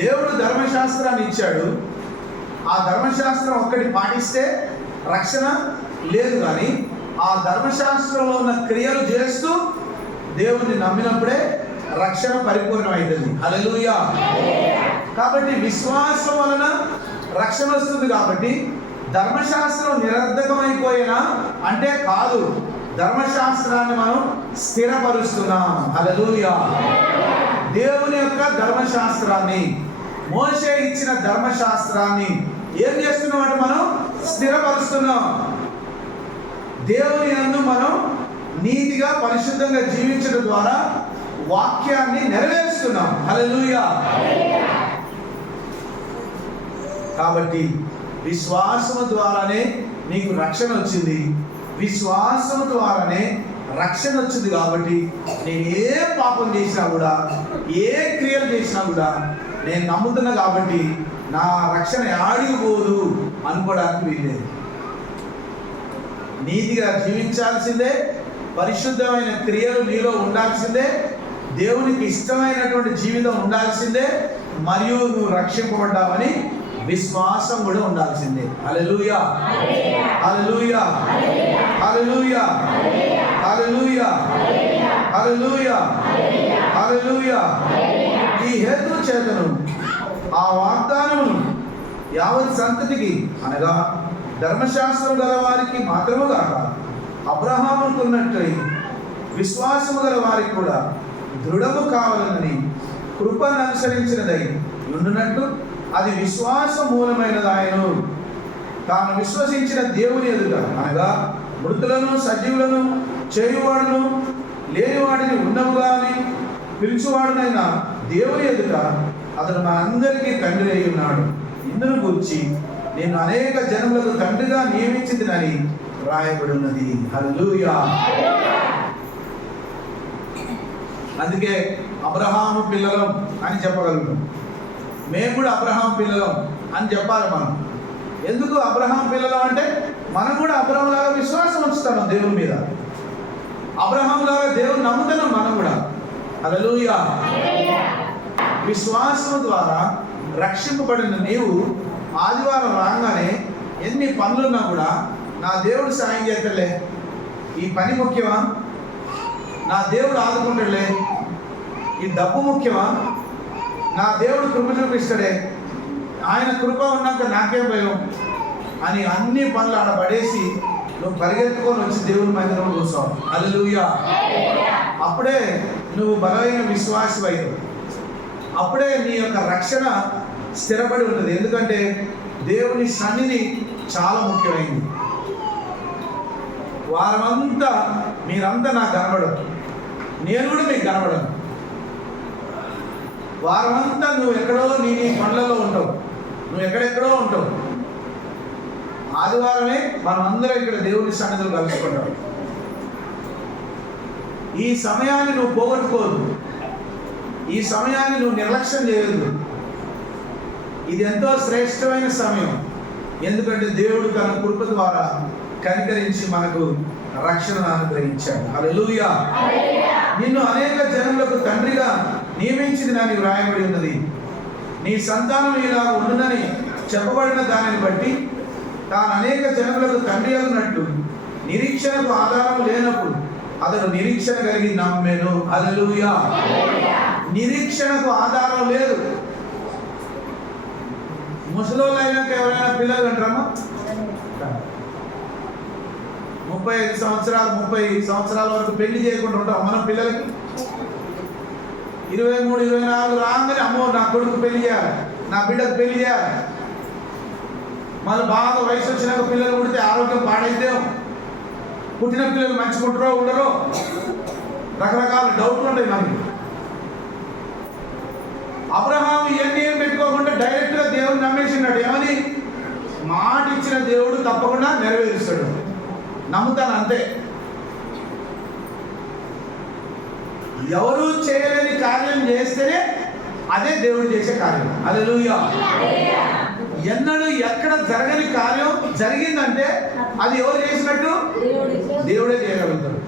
దేవుడు ధర్మశాస్త్రాన్ని ఇచ్చాడు. ఆ ధర్మశాస్త్రం ఒక్కటి పాటిస్తే రక్షణ లేదు, కానీ ఆ ధర్మశాస్త్రంలో ఉన్న క్రియలు చేస్తూ దేవుని నమ్మినప్పుడే రక్షణ పరిపూర్ణమైంది. హల్లెలూయా. కాబట్టి విశ్వాసం వలన రక్షణ వస్తుంది. కాబట్టి ధర్మశాస్త్రం నిరర్ధకమైపోయినా అంటే కాదు, ధర్మశాస్త్రాన్ని మనం స్థిరపరుస్తున్నాం. హల్లెలూయా. దేవుని యొక్క ధర్మశాస్త్రాన్ని, మోషే ఇచ్చిన ధర్మశాస్త్రాన్ని ఏం చేస్తున్నాం అంటే మనం స్థిరపరుస్తున్నాం. దేవుని యందు మనం నీతిగా పరిశుద్ధంగా జీవించడం ద్వారా వాక్యాన్ని నెరవేరుస్తున్నాం. హల్లెలూయా. కాబట్టి విశ్వాసము ద్వారానే నీకు రక్షణ వచ్చింది. విశ్వాసము ద్వారానే రక్షణ వచ్చింది. కాబట్టి నేను ఏ పాపం చేసినా కూడా, ఏ క్రియలు చేసినా కూడా నేను నమ్ముతున్నా కాబట్టి నా రక్షణ ఆడిపోదు అనుకోవడానికి వీల్లేదు. నీతిగా జీవించాల్సిందే, పరిశుద్ధమైన క్రియలు నీలో ఉండాల్సిందే, దేవునికి ఇష్టమైనటువంటి జీవితం ఉండాల్సిందే, మరియు నువ్వు రక్షింపబడ్డావని విశ్వాసం కూడా ఉండాల్సిందే. హల్లెలూయా, హల్లెలూయా, హల్లెలూయా, హల్లెలూయా, హల్లెలూయా, హల్లెలూయా. ఈ హేతు చేతను ఆ వాగ్దానమును యావత్ సంతతికి, అనగా ధర్మశాస్త్రం గల వారికి మాత్రము కాక అబ్రహాముకున్నట్లయి విశ్వాసము గల వారికి కూడా దృఢము కావాలని కృపను అనుసరించినదై ఉండునట్లు అది విశ్వాస మూలమైనదాయను. తాను విశ్వసించిన దేవుని ఎదుట, అనగా మృతులను సజీవులను చేయువాడును లేనివాడిని ఉన్నవుగా అని పిలుచువాడునైనా దేవుని ఎదుట అతడు మా అందరికీ తండ్రి అయి ఉన్నాడు. ఇందును గురించి నేను అనేక జనములకు తండ్రిగా నియమించిందని రాయబడి ఉన్నది. హల్లెలూయా. అందుకే అబ్రహాము పిల్లలం అని చెప్పగలుగుతాం. మేము కూడా అబ్రహాం పిల్లలం అని చెప్పాలి మనం. ఎందుకు అబ్రహాం పిల్లలం అంటే మనం కూడా అబ్రహాం లాగా విశ్వాసం ఉంచుతాం దేవుని మీద. అబ్రహాం లాగా దేవుని నమ్ముతున్నాం మనం కూడా. హల్లెలూయా. విశ్వాసం ద్వారా రక్షింపబడిన నీవు ఆదివారం రాగానే ఎన్ని పనులున్నా కూడా నా దేవుడు సాయం చేస్తలే, ఈ పని ముఖ్యమా, నా దేవుడు ఆదుకుంటాడులే, ఈ డబ్బు ముఖ్యమా, నా దేవుడు కృప చూపిస్తాడే, ఆయన కృప ఉన్నాక నాకేం భయం అని అన్ని పనులు ఆడ పడేసి నువ్వు పరిగెత్తుకొని వచ్చి దేవుని మందిరం కూర్చోవు. హల్లెలూయా. అప్పుడే నువ్వు బలమైన విశ్వాసమైనవు. అప్పుడే నీ యొక్క రక్షణ స్థిరపడి ఉంటుంది. ఎందుకంటే దేవుని సన్నిధి చాలా ముఖ్యమైనది. వారమంతా మీరంతా నాకు కనబడదు, నేను కూడా మీకు కనబడను. వారమంతా నువ్వు ఎక్కడో నీ పనులలో ఉంటావు, నువ్వు ఎక్కడెక్కడో ఉంటావు. ఆదివారమే మనం అందరం ఇక్కడ దేవుని సన్నిధిలో కలుసుకుంటాం. ఈ సమయాన్ని నువ్వు పోగొట్టుకోవద్దు, ఈ సమయాన్ని నువ్వు నిర్లక్ష్యం చేయొద్దు. ఇది ఎంతో శ్రేష్టమైన సమయం. ఎందుకంటే దేవుడు తన కృప ద్వారా కనికరించి మనకు రక్షణను అనుగ్రహించాడు. హల్లెలూయా. నిన్ను అనేక జనములకు తండ్రిగా నియమించింది అని వ్రాయబడి ఉన్నది. నీ సంతానం ఇలా ఉండునని చెప్పబడిన దానిని బట్టి తాను అనేక జనములకు తండ్రి అన్నట్లు నిరీక్షణకు ఆధారం లేనప్పుడు అతడు నిరీక్షణ కలిగి నమ్మెను. హల్లెలూయా. నిరీక్షణకు ఆధారం లేదు. ముసలోళ్ళు అయినాక ఎవరైనా పిల్లలు అంటారమ్మా? 35 సంవత్సరాలు 30 సంవత్సరాల వరకు పెళ్లి చేయకుండా ఉంటాం మనం. పిల్లలకి 23, 24 రాగానే అమ్మో నా కొడుకు పెళ్లి చేయాలి, నా బిడ్డకు పెళ్లి చేయాలి. మళ్ళీ బాగా వయసు వచ్చినాక పిల్లలు పుడితే ఆరోగ్యం పాడైతే, పుట్టిన పిల్లలు మంచుకుంటారో ఉండరో, రకరకాల డౌట్లు ఉంటాయి మనకి. అబ్రహాం ఇవన్నీ ఏం పెట్టుకోకుండా డైరెక్ట్గా దేవుని నమ్మేసినాడు. ఏమని? మాట ఇచ్చిన దేవుడు తప్పకుండా నెరవేరుస్తాడు, నమ్ముతాను అంతే. ఎవరు చేయలేని కార్యం చేస్తేనే అదే దేవుడు చేసే కార్యం. హల్లెలూయా. ఎన్నడూ ఎక్కడ జరగని కార్యం జరిగిందంటే అది ఎవరు చేసినట్టు? దేవుడే చేయగలుగుతాడు.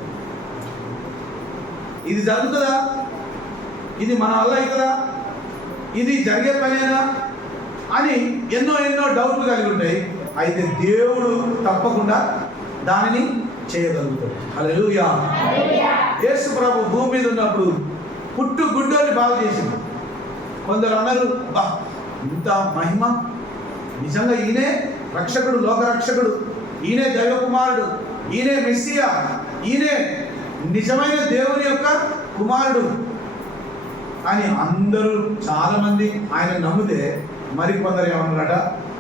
ఇది జరుగుతుందా? ఇది మన వల్ల అవుతుందా? ఇది జరిగే పనేనా అని ఎన్నో ఎన్నో డౌట్లు కలిగి ఉంటాయి. అయితే దేవుడు తప్పకుండా దానిని చేయగలుగుతాడు. హల్లెలూయా. యేసు ప్రభు భూమి మీద ఉన్నప్పుడు పుట్టు గుడ్డోని బాగు చేసింది. కొందరు అన్నారు, బా ఇంత మహిమ, నిజంగా ఈయనే రక్షకుడు, లోకరక్షకుడు, ఈయనే దైవ కుమారుడు, ఈయనే మెస్సియా, ఈయనే నిజమైన దేవుని యొక్క కుమారుడు అని అందరూ చాలా మంది ఆయన నమ్మితే మరి కొందరు ఏమన్నారట,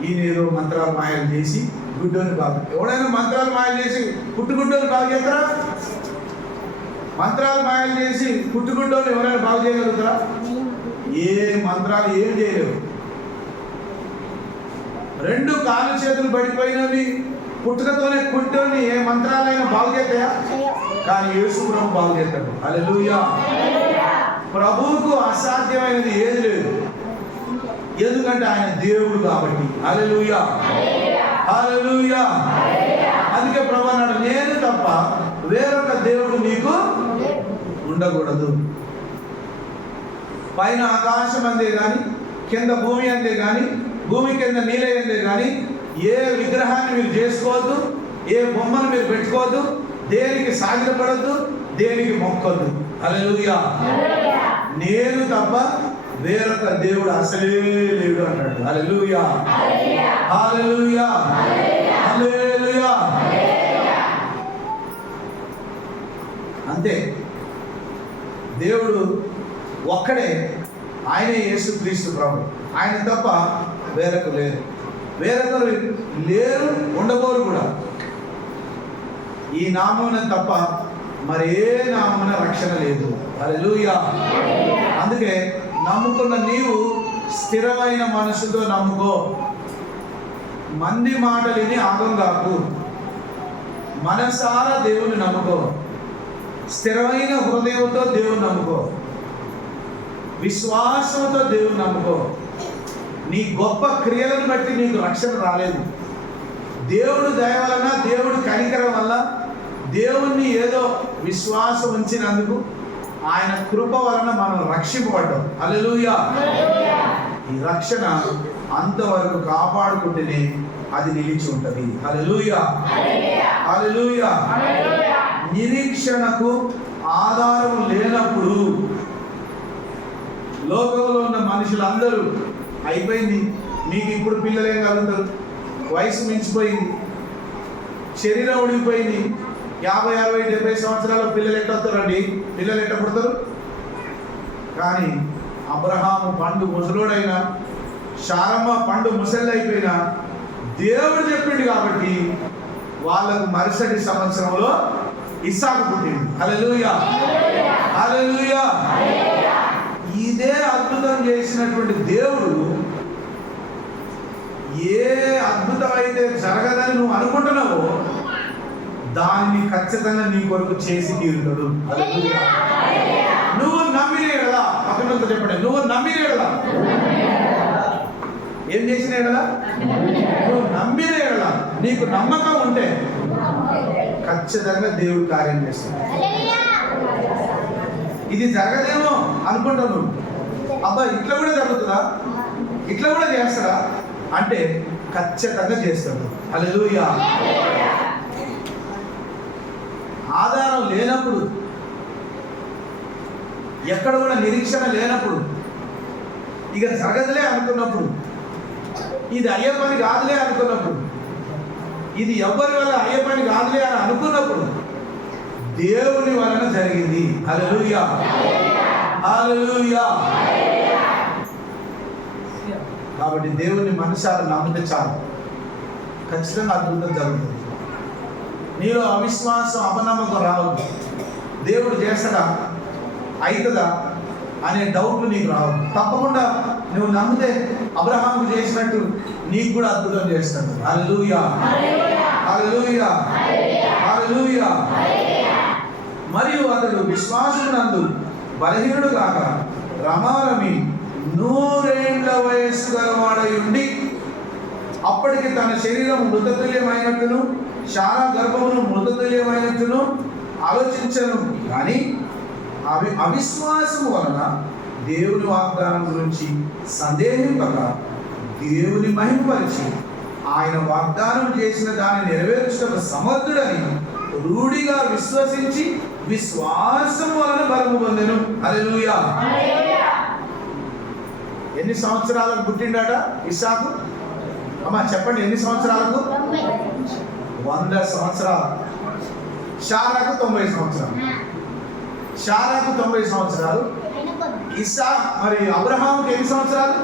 ఈయన ఏదో మంత్రాలు మాయలు చేసి గుడ్డోని బాగు. ఎవడైనా మంత్రాలు మాయలు చేసి పుట్టుగుడ్డోని బాగు చేస్తారా? మంత్రాలు మాయలు చేసి పుట్టుగుడ్డోని ఎవరైనా బాగు చేయగలుగుతారా? ఏ మంత్రాలు ఏం చేయలేవు. రెండు కాలు చేతులు పడిపోయినవి పుట్టుకతోనే కుంటోని ఏ మంత్రాలైనా బాగు చేస్తాయా? కానీ యేసు ప్రభు బాగు చేస్తాడు. హల్లెలూయా. ప్రభువుకు అసాధ్యమైనది ఏది లేదు, ఎందుకంటే ఆయన దేవుడు కాబట్టి. హల్లెలూయా, హల్లెలూయా. అందుకే ప్రభు అన్నాడు, నేను తప్ప వేరొక దేవుడు నీకు ఉండకూడదు. పైన ఆకాశం అందే కానీ, కింద భూమి అందే కానీ, భూమి కింద నీళ్ళే అందే కానీ ఏ విగ్రహాన్ని మీరు చేసుకోవద్దు, ఏ బొమ్మను మీరు పెట్టుకోవద్దు, దేనికి సాగిలపడద్దు, దేనికి మొక్కొద్దు. హల్లెలూయా. నేను తప్ప వేరొక దేవుడు అసలే లేడు అన్నాడు. హల్లెలూయా, హల్లెలూయా, హల్లెలూయా. అంతే, దేవుడు ఒక్కడే, ఆయనే యేసుక్రీస్తు ప్రభు. ఆయన తప్ప వేరొకరు లేరు, వేరొకరు లేరు, ఉండబోరు కూడా. ఈ నామమున తప్ప మరి ఏ నామమున రక్షణ లేదు. హల్లెలూయా. అందుకే నమ్ముకున్న నీవు స్థిరమైన మనసుతో నమ్ముకో. మంది మాటలిని ఆగం కాకు. మనసారా దేవుని నమ్ముకో. స్థిరమైన హృదయంతో దేవుని నమ్ముకో. విశ్వాసంతో దేవుని నమ్ముకో. నీ గొప్ప క్రియలను బట్టి నీకు రక్షణ రాలేదు. దేవుడు దయ వలన, దేవుడు కనికరం వల్ల, దేవుణ్ణి ఏదో విశ్వాసం ఉంచినందుకు ఆయన కృప వలన మనం రక్షింపబడ్డాం. హల్లెలూయా. ఈ రక్షణ అంతవరకు కాపాడుకుంటేనే అది నిలిచి ఉంటుంది. హల్లెలూయా, హల్లెలూయా. నిరీక్షణకు ఆధారం లేనప్పుడు లోకంలో ఉన్న మనుషులందరూ అయిపోయింది, మీకు ఇప్పుడు పిల్లలేం కలుగుతారు, వయసు మించిపోయింది, శరీరం ఉడిగిపోయింది, 50, 60, 70 సంవత్సరాల పిల్లలు ఎట్టవుతారండి? పిల్లలు ఎట్ట పుడతారు? కానీ అబ్రహాము పండు ముసలోడైనా, శారమ్మ పండు ముసళ్ళైపోయినా దేవుడు చెప్పిండు కాబట్టి వాళ్ళకు మరుసటి సంవత్సరంలో ఇస్సాకు పుట్టింది. హల్లెలూయా, హల్లెలూయా. ఇదే అద్భుతం చేసినటువంటి దేవుడు ఏ అద్భుతం అయితే జరగదని నువ్వు అనుకుంటున్నావో దాన్ని ఖచ్చితంగా నీ కొరకు చేసి తీరుతాడు. హల్లెలూయా. నువ్వు నమ్మినే కదా, పక్కనంతా చెప్పండి, నువ్వు నమ్మినే కదా. ఏం చేసినా కదా? నువ్వు నమ్మినే కదా. నీకు నమ్మకం ఉంటే ఖచ్చితంగా దేవుడు కార్యం చేస్తాడు. ఇది జరగదేమో అనుకుంటావు నువ్వు, అబ్బా ఇట్లా కూడా జరుగుతుందా, ఇట్లా కూడా చేస్తాడా అంటే ఖచ్చితంగా చేస్తాడు. హల్లెలూయా. ఆధారం లేనప్పుడు, ఎక్కడ కూడా నిరీక్షణ లేనప్పుడు, ఇక జరగదులే అనుకున్నప్పుడు, ఇది అయ్యే పని కాదులే అనుకున్నప్పుడు, ఇది ఎవరి వల్ల అయ్యే పని కాదులే అని అనుకున్నప్పుడు దేవుని వలన జరిగింది. హల్లెలూయా, హల్లెలూయా. కాబట్టి దేవుని మనసారా నమ్మితే చాలు, ఖచ్చితంగా అద్భుతం జరుగుతుంది. నీలో అవిశ్వాసం, అపనమ్మకం రావద్దు. దేవుడు చేస్తాడా, అవుతుందా అనే డౌట్లు నీకు రావద్దు. తప్పకుండా నువ్వు నమ్మితే అబ్రహాముకు చేసినట్టు నీకు కూడా అద్భుతం చేస్తాడు. హల్లెలూయా, హల్లెలూయా, హల్లెలూయా. మరియు అతడు విశ్వాసమునందు బలహీనుడు కాక రమారమి 100 ఏళ్ల వయస్సు గలవాడై ఉండి అప్పటికి తన శరీరం మృతతుల్యమైనట్టును శారా గర్భమును మృతతుల్యమైనట్టును ఆలోచించను. కానీ అవిశ్వాసం వలన దేవుని వాగ్దానం గురించి సందేహింపక దేవుని మహిమపరిచి ఆయన వాగ్దానం చేసిన దాన్ని నెరవేర్చుటకు సమర్థుడని రూఢిగా విశ్వసించి విశ్వాసం వలన బలము పొందెను. హల్లెలూయా. ఎన్ని సంవత్సరాలకు పుట్టిండట ఇస్సాకు? అమ్మా చెప్పండి, ఎన్ని సంవత్సరాలకు? 100 సంవత్సరాలు. శారాకు 90 సంవత్సరాలు. శారాకు 90 సంవత్సరాలు, మరి అబ్రహాముకి ఎన్ని సంవత్సరాలు?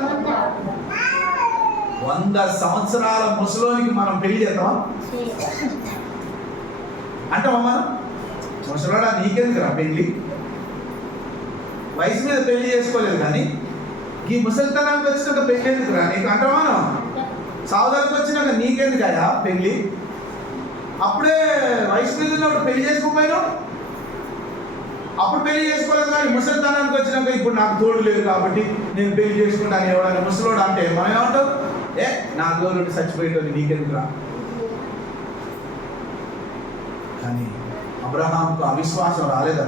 100 సంవత్సరాల ముసలోనికి మనం పెళ్లి చేద్దామా? అంటామా మనం? ముసలోడా నీకెందుకురా పెళ్లి? వయసు మీద పెళ్లి చేసుకోలేదు కానీ ఈ ముసలితనానికి వచ్చినాక పెళ్లి ఎందుకురా నీకు అంటామా? సావుదానికి వచ్చినాక నీకెందుకయా పెళ్లి? అప్పుడే వయసు మీద ఉన్నప్పుడు పెళ్లి చేసుకోపోయినావు. అప్పుడు పెళ్లి చేసుకోలేదు కానీ ముసలితనానికి వచ్చినాక ఇప్పుడు నాకు తోడు లేదు కాబట్టి నేను పెళ్లి చేసుకుంటాను ఎవడని ముసలోడు అంటే మనం ఏమంటాం? నా తోడు చచ్చిపోయేటోని నీకెందుకురా? కానీ అబ్రహాంకు అవిశ్వాసం రాలేదా?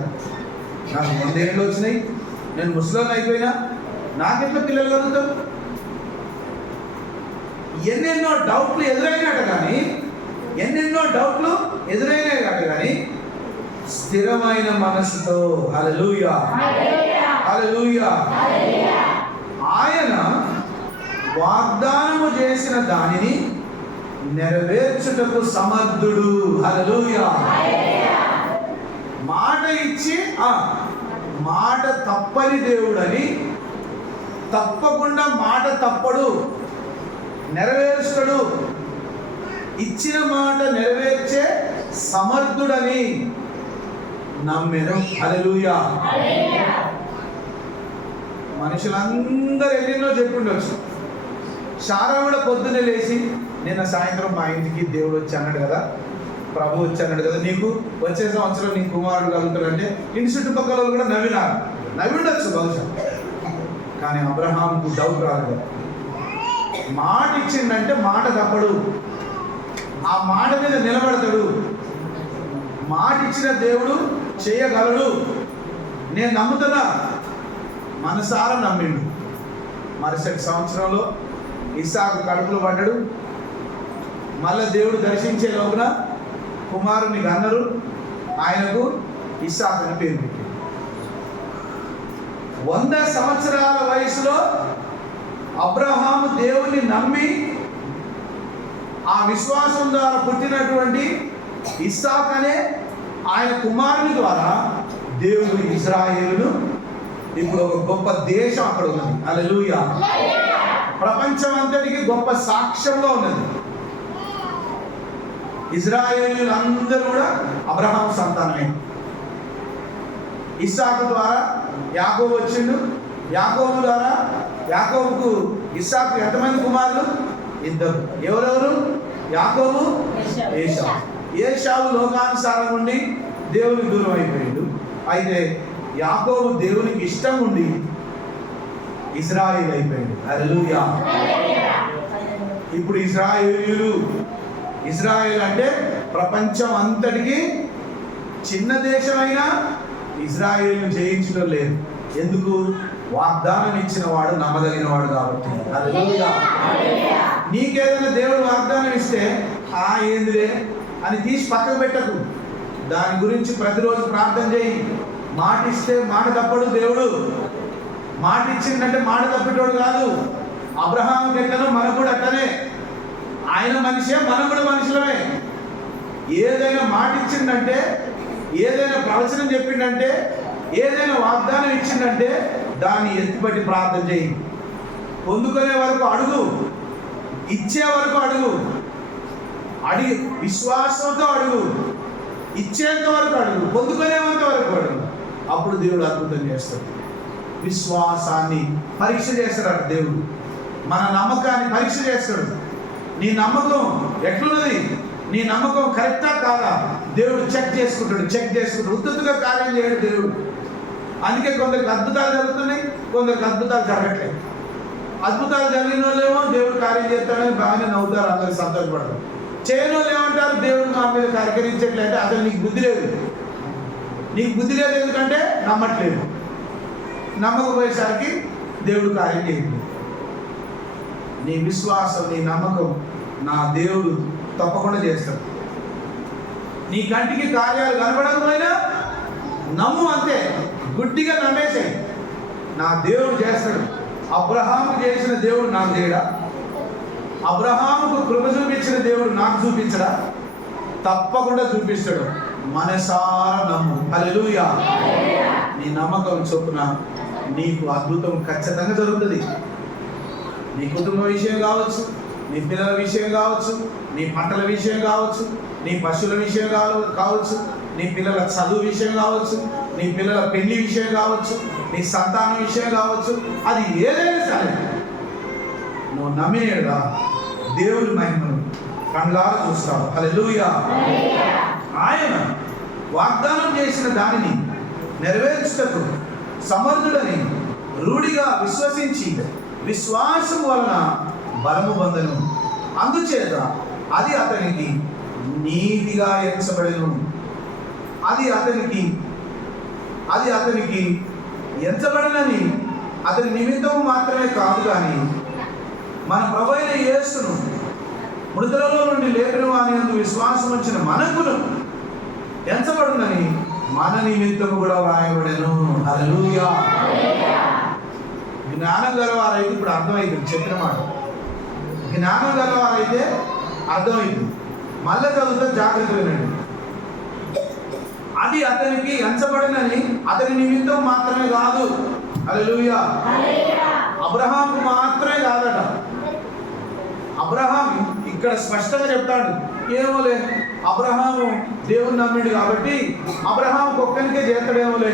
నాకు 100 ఏళ్ళు వచ్చినాయి, నేను ముసలోని అయిపోయినా నాకెట్లా పిల్లలు కలుగుతారు? ఎన్నెన్నో డౌట్లు ఎదురైనట్టు కానీ స్థిరమైన మనసుతో హల్లెలూయా హల్లెలూయా ఆయన వాగ్దానము చేసిన దానిని నెరవేర్చుటకు సమర్థుడు. హల్లెలూయా. మాట ఇచ్చి మాట తప్పని దేవుడని, తప్పకుండా మాట తప్పడు, నెరవేర్చుతాడు, ఇచ్చిన మాట నెరవేర్చే సమర్థుడని నమ్మెను. హల్లెలూయా. మనుషులందరూ ఎన్నెన్నో చెప్పుండొచ్చు. శారా కూడా పొద్దున్నే లేచి నిన్న సాయంత్రం మా ఇంటికి దేవుడు వచ్చి అన్నాడు కదా, ప్రభు వచ్చి అన్నాడు కదా, నీకు వచ్చే సంవత్సరం నీ కుమారుడు కలుగుతాడంటే ఇంటి చుట్టుపక్కల వాళ్ళు కూడా నవ్విండొచ్చు బహుశా. కానీ అబ్రహాంకు డౌట్ రాదు. మాట ఇచ్చిందంటే మాట తప్పడు, ఆ మాట మీద నిలబడతాడు. మాట ఇచ్చిన దేవుడు చేయగలడు, నేను నమ్ముతున్నా. మనసారా నమ్మిండు. మరుసటి సంవత్సరంలో ఇస్సాకు కడుపులో పడ్డాడు. మళ్ళీ దేవుడు దర్శించే లోపున కుమారుని గన్నరు ఆయనకు ఇస్సాకు అని పేరు పెట్టాడు. 100 సంవత్సరాల వయసులో అబ్రహాము దేవుని నమ్మి ఆ విశ్వాసం ద్వారా పుట్టినటువంటి ఇస్సాకు అనే ఆయన కుమారుని ద్వారా దేవుడు ఇజ్రాయేలును ఇప్పుడు ఒక గొప్ప దేశం అక్కడ ఉన్నది. హల్లెలూయా. ప్రపంచం అంతటికి గొప్ప సాక్ష్యంగా ఉన్నది. ఇజ్రాయేలీలందరూ కూడా అబ్రహాము సంతానమే. ఇస్సాకు ద్వారా యాకోబు వచ్చిండు. యాకోబు ద్వారా యాకోబుకు ఇస్సాకు ఎంతమంది కుమారులు? 2. ఎవరెవరు? యాకోబు, ఏశావు. ఏశావు లోకానుసారం ఉండి దేవునికి దూరం అయిపోయాడు. అయితే యాకోబు దేవునికి ఇష్టం ఉండి ఇజ్రాయేల్ అయిపోయాడు. హల్లెలూయా. ఇప్పుడు ఇజ్రాయేల్ అంటే ప్రపంచం అంతటికి చిన్న దేశమైనా ఇజ్రాయేల్ను జయించడం లేదు. ఎందుకు? వాగ్దానం ఇచ్చిన వాడు నమ్మదగిన వాడు కాబట్టి. హల్లెలూయా. నీకేదైనా దేవుడు వాగ్దానం ఇస్తే ఏందిలే అని తీసి పక్కకు పెట్టకు. దాని గురించి ప్రతిరోజు ప్రార్థన చేయి. మాట ఇస్తే మాట తప్పడు దేవుడు. మాట ఇచ్చిందంటే మాట తప్పేటోడు కాదు. అబ్రహాముకి ఎట్లనో మనకు కూడా అట్లనే. ఆయన మనిషే, మనం కూడా మనుషులమే. ఏదైనా మాట ఇచ్చిందంటే, ఏదైనా ప్రవచనం చెప్పిందంటే, ఏదైనా వాగ్దానం ఇచ్చిందంటే దాన్ని ఎత్తిపట్టి ప్రార్థన చేయి. పొందుకునే వరకు అడుగు, ఇచ్చే వరకు అడుగు, విశ్వాసంతో అడుగు, ఇచ్చేంత వరకు అడుగు, పొందుకునేంత వరకు అడుగు. అప్పుడు దేవుడు అద్భుతం చేస్తాడు. విశ్వాసాన్ని పరీక్ష చేస్తాడు దేవుడు. మన నమ్మకాన్ని పరీక్ష చేస్తాడు. నీ నమ్మకం ఎట్లున్నది? నీ నమ్మకం కరెక్టా కాదా? దేవుడు చెక్ చేసుకుంటాడు. ఉత్తుగా కార్యం చేయడు దేవుడు. అందుకే కొందరికి అద్భుతాలు జరుగుతున్నాయి, కొందరికి అద్భుతాలు జరగట్లేదు. అద్భుతాలు జరిగిన వాళ్ళేమో దేవుడు కార్యం చేస్తాడని బాగానే నవ్వుతారు, అందరు సంతోషపడతారు. చేయని వాళ్ళు ఏమంటారు? దేవుడు మా మీద కార్యకరించట్లంటే అసలు నీకు బుద్ధి లేదు. ఎందుకంటే నమ్మట్లేదు. నమ్మకపోయేసరికి దేవుడు కార్యం చేయదు. నీ విశ్వాసం, నీ నమ్మకం నా దేవుడు తప్పకుండా చేస్తాడు. నీ కంటికి కార్యాలు కనబడకపోయినా నమ్ము, అంతే. గుడ్డిగా నమ్మేసాయి. నా దేవుడు చేస్తాడు. అబ్రహాముకు చేసిన దేవుడు నాకు చేయడా? అబ్రహాముకు కృప చూపించిన దేవుడు నాకు చూపించడా? తప్పకుండా చూపిస్తాడు. మనసారా నమ్ము. హల్లెలూయా. నీ నమ్మకం చొప్పున నీకు అద్భుతం ఖచ్చితంగా జరుగుతుంది. నీ కుటుంబ విషయం కావచ్చు, నీ పిల్లల విషయం కావచ్చు, నీ పంటల విషయం కావచ్చు, నీ పశువుల విషయం కావచ్చు, నీ పిల్లల చదువు విషయం కావచ్చు, నీ పిల్లల పెళ్లి విషయం కావచ్చు, నీ సంతానం విషయం కావచ్చు, అది ఏదైనా సరే నువ్వు నమ్మినేడుగా దేవుని మహిమను కళ్ళారా చూస్తావు. హల్లెలూయా. ఆయన వాగ్దానం చేసిన దానిని నెరవేర్చుటకు సమర్థుడని రూఢిగా విశ్వసించి విశ్వాసం వలన బలము పొందెను. అందుచేత అది అతనికి నీతిగా ఎంచబడెను. అది అతనికి ఎంచబడనని అతని నిమిత్తం మాత్రమే కాదు, కానీ మన ప్రభువైన యేసును మృతులలో నుండి లేపిన వాని యందు విశ్వాసం వచ్చిన మనకును ఎంచబడునని మన నిమిత్తం కూడా వ్రాయబడెను. హల్లెలూయా. జ్ఞానం గలవారైతే ఇప్పుడు అర్థమైంది చెప్పిన మాట. జ్ఞానం గలవారైతే అర్థమైంది. మళ్ళీ చదువుతా జాగ్రత్త వినండి. అది అతనికి ఎంచబడినని అతని నిమిత్తం మాత్రమే కాదు. హల్లెలూయా. అబ్రహాము మాత్రమే కాదట. అబ్రహాం ఇక్కడ స్పష్టంగా చెప్తాడు, ఏమోలే అబ్రహాము దేవుని నమ్మిండు కాబట్టి అబ్రహాంకి ఒక్కరికే చేస్తాడేమోలే,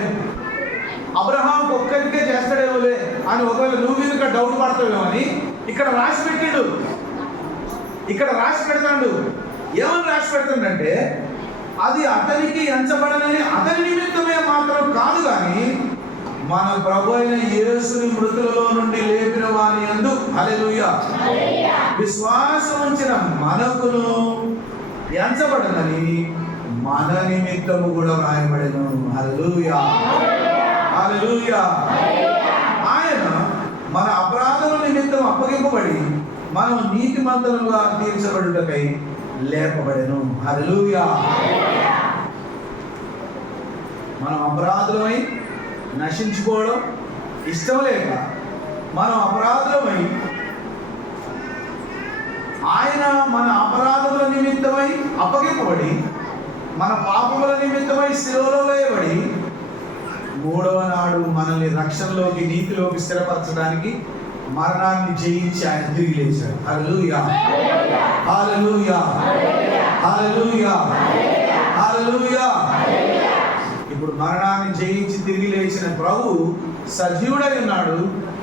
అబ్రహాంకి ఒక్కరికే చేస్తాడేమోలే అని ఒకవేళ నువ్వు ఇంకా డౌట్ పడతావేమో అని ఇక్కడ రాసి పెట్టాడు. ఇక్కడ రాసి పెడతాడు. ఏమని రాసి పెడతాడంటే అది అతనికి ఎంచబడనని అతని నిమిత్తమే మాత్రం కాదు, కానీ మన ప్రభు అయిన యేసుని మృతులలో నుండి లేపిన వాని యందు హల్లెలూయా విశ్వాసం ఉంచిన మనకును ఎంచబడనని మన నిమిత్తము కూడా వ్రాయబడెను. హల్లెలూయా. హల్లెలూయా. ఆయన మన అపరాధముల నిమిత్తం అప్పగింపబడి మనం నీతిమంతులుగా తీర్చబడుటకై లేపబడెను. హల్లెలూయా. మనం అపరాధులమై నశించుకోవడం ఇష్టం లేక మనం అపరాధులమై ఆయన మన అపరాధముల నిమిత్తమై అప్పగింపబడి మన పాపముల నిమిత్తమై శిలువలో వేయబడి మూడవ నాడు మనల్ని రక్షణలోకి నీతిలోకి స్థిరపరచడానికి మరణాన్ని జయించి ఆయన తిరిగి లేచాడు. హల్లెలూయా. హల్లెలూయా. హల్లెలూయా. హల్లెలూయా. ఇప్పుడు మరణాన్ని జయించి తిరిగి లేచిన ప్రభు సజీవుడై ఉన్నాడు.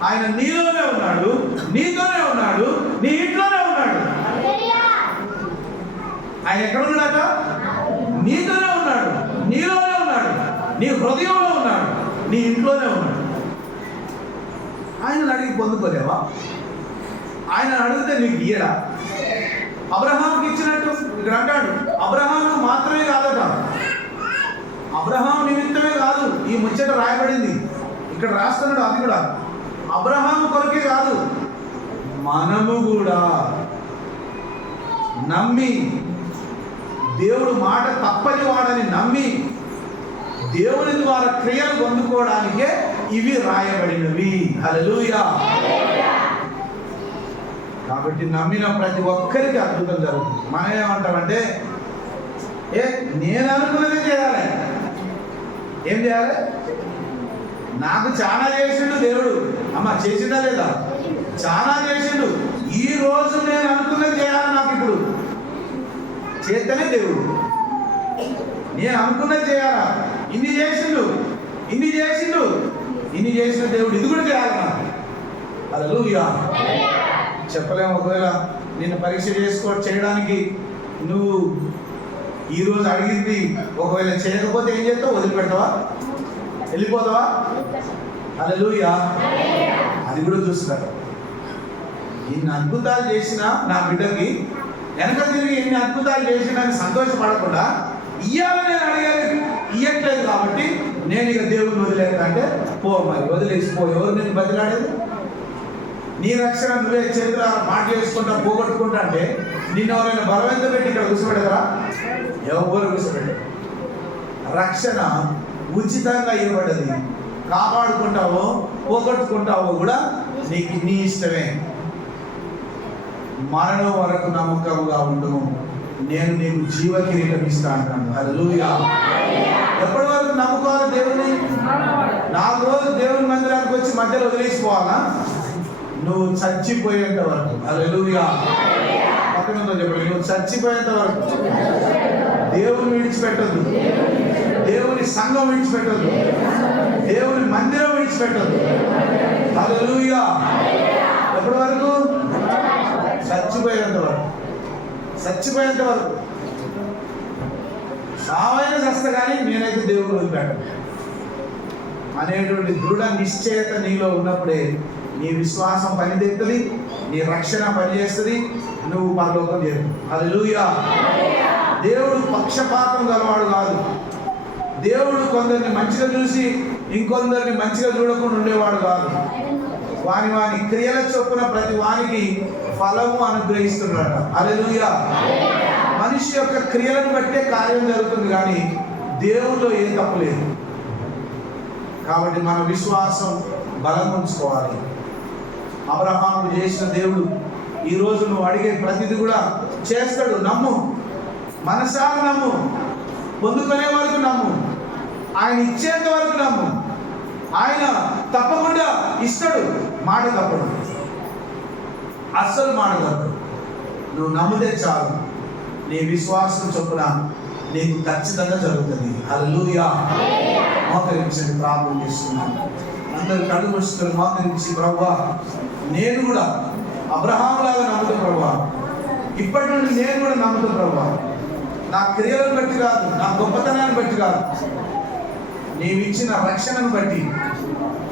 ఆయన నీలోనే ఉన్నాడు, నీతోనే ఉన్నాడు, నీ ఇంట్లోనే ఉన్నాడు. ఆయన ఎక్కడ ఉన్నాడట? నీతోనే ఉన్నాడు, నీలోనే ఉన్నాడు, నీ హృదయంలో ఉన్నాడు, నీ ఇంట్లోనే ఉన్నాడు. ఆయన అడిగి పొందుకోలేవా? ఆయన అడిగితే నీకు ఇయ్యడా? అబ్రహాంకి ఇచ్చినట్టు ఇక్కడ అంటాడు. అబ్రహాంకు మాత్రమే కాదట, అబ్రహాం నిమిత్తమే కాదు ఈ ముచ్చట రాయబడింది. ఇక్కడ రాస్తున్నాడు. అది కూడా అబ్రహాం కొరకే కాదు, మనము కూడా నమ్మి దేవుడు మాట తప్పని వాడని నమ్మి దేవుని ద్వారా క్రియలు పొందుకోవడానికే ఇవి రాయబడినవి. హల్లెలూయా. కాబట్టి నమ్మిన ప్రతి ఒక్కరికి అద్భుతం జరుగుతుంది. మనం ఏమంటామంటే నేను అనుకున్నదే చేయాలి. ఏం చేయాలి? నాకు చాలా చేసిండు దేవుడు. అమ్మ చేసిందా లేదా? చాలా చేసిండు. ఈ రోజు నేను అనుకున్నది చేయాలి. నాకు ఇప్పుడు చేస్తేనే దేవుడు. నేను అనుకున్నది చేయాలా? ఇన్ని చేసిండు, ఇన్ని చేసిండు, ఇన్ని చేసిన దేవుడు ఇది కూడా చేయాలి నాకు. హల్లెలూయా. చెప్పలేము. ఒకవేళ నిన్ను పరీక్ష చేయడానికి నువ్వు ఈరోజు అడిగింది ఒకవేళ చేయకపోతే ఏం చేస్తావు? వదిలిపెడతావా? వెళ్ళిపోతావా? హల్లెలూయా. అది కూడా చూస్తారు. ఇన్ని అద్భుతాలు చేసిన నా బిడ్డకి వెనక తిరిగి ఇన్ని అద్భుతాలు చేసినా సంతోషపడకుండా ఇయ్యాలని నేను అడిగాను, ఇయ్యట్లేదు కాబట్టి నేను ఇక దేవుని వదిలేక అంటే పో, మరి వదిలేసిపో. ఎవరు నేను బదిలాడేది? నీ రక్షణ నువ్వే చేతుల మాట చేసుకుంటా పోగొట్టుకుంటా అంటే నిన్ను ఎవరైనా బలవంత పెట్టి ఇక్కడ కూర్చోబెడతారా? ఎవరు కూర్చోబెట్టారు? రక్షణ ఉచితంగా ఇవ్వబడ్డది. కాపాడుకుంటావో పోగొట్టుకుంటావో కూడా నీకు నీ ఇష్టమే. మరణం వరకు నమ్మకంగా ఉండు, నేను నీకు జీవ కిరీటం ఇస్తా అంటాను. హల్లెలూయా. ఎప్పటి వరకు నమ్ముకోవాలి దేవుని? 4 రోజులు దేవుని మందిరానికి వచ్చి మధ్యలో వదిలేసిపోవాలా? నువ్వు చచ్చిపోయేంత వరకు. హల్లెలూయా. పక్కనతో చెప్పండి, నువ్వు చచ్చిపోయేంత వరకు దేవుని విడిచిపెట్టద్దు, దేవుని సంఘం విడిచిపెట్టద్దు, దేవుని మందిరం విడిచిపెట్టద్దు. హల్లెలూయా. ఎప్పటి వరకు? చచ్చిపోయేంత వరకు. చచ్చిపోయేంత వరకు. సావైన చస్తా కానీ నేనైతే దేవుని వదిలిపెట్టను అనేటువంటి దృఢ నిశ్చయత నీలో ఉన్నప్పుడే నీ విశ్వాసం పనిచేస్తుంది, నీ రక్షణ పనిచేస్తుంది, నువ్వు పరలోకం చేరుతావు. హల్లెలూయా. దేవుడు పక్షపాతం గలవాడు కాదు. దేవుడు కొందరిని మంచిగా చూసి ఇంకొందరిని మంచిగా చూడకుండా ఉండేవాడు కాదు. వాని వాని క్రియల చొప్పున ప్రతి వానికి ఫలము అనుగ్రహిస్తున్నాడు. హల్లెలూయా. మనిషి యొక్క క్రియలను బట్టే కార్యం జరుగుతుంది, కానీ దేవుల్లో ఏ తప్పు లేదు. కాబట్టి మన విశ్వాసం బలం ఉంచుకోవాలి. అబ్రహాము చేసిన దేవుడు ఈరోజు నువ్వు అడిగే ప్రతిదీ కూడా చేస్తాడు. నమ్ము, మనసారా నమ్ము, పొందుకునే వరకు నమ్ము, ఆయన ఇచ్చేంత వరకు నమ్ము. ఆయన తప్పకుండా ఇస్తాడు, మాట తప్పడు, అస్సలు మాట తప్పడు. నువ్వు నమ్మితే చాలు, నీ విశ్వాసం చొప్పున నీకు ఖచ్చితంగా జరుగుతుంది. హల్లెలూయా. మోకరించండి, ప్రార్థన చేస్తున్నాను. అందరు కళ్ళు మూసుకొని మోకరించి, ప్రభువా నేను కూడా అబ్రహాము లాగా నమ్ముతాను ప్రభువా, ఇప్పటి నుండి నేను కూడా నమ్ముతాను ప్రభువా. నా క్రియలను బట్టి కాదు, నా గొప్పతనాన్ని బట్టి కాదు, నీవు ఇచ్చిన రక్షణను బట్టి.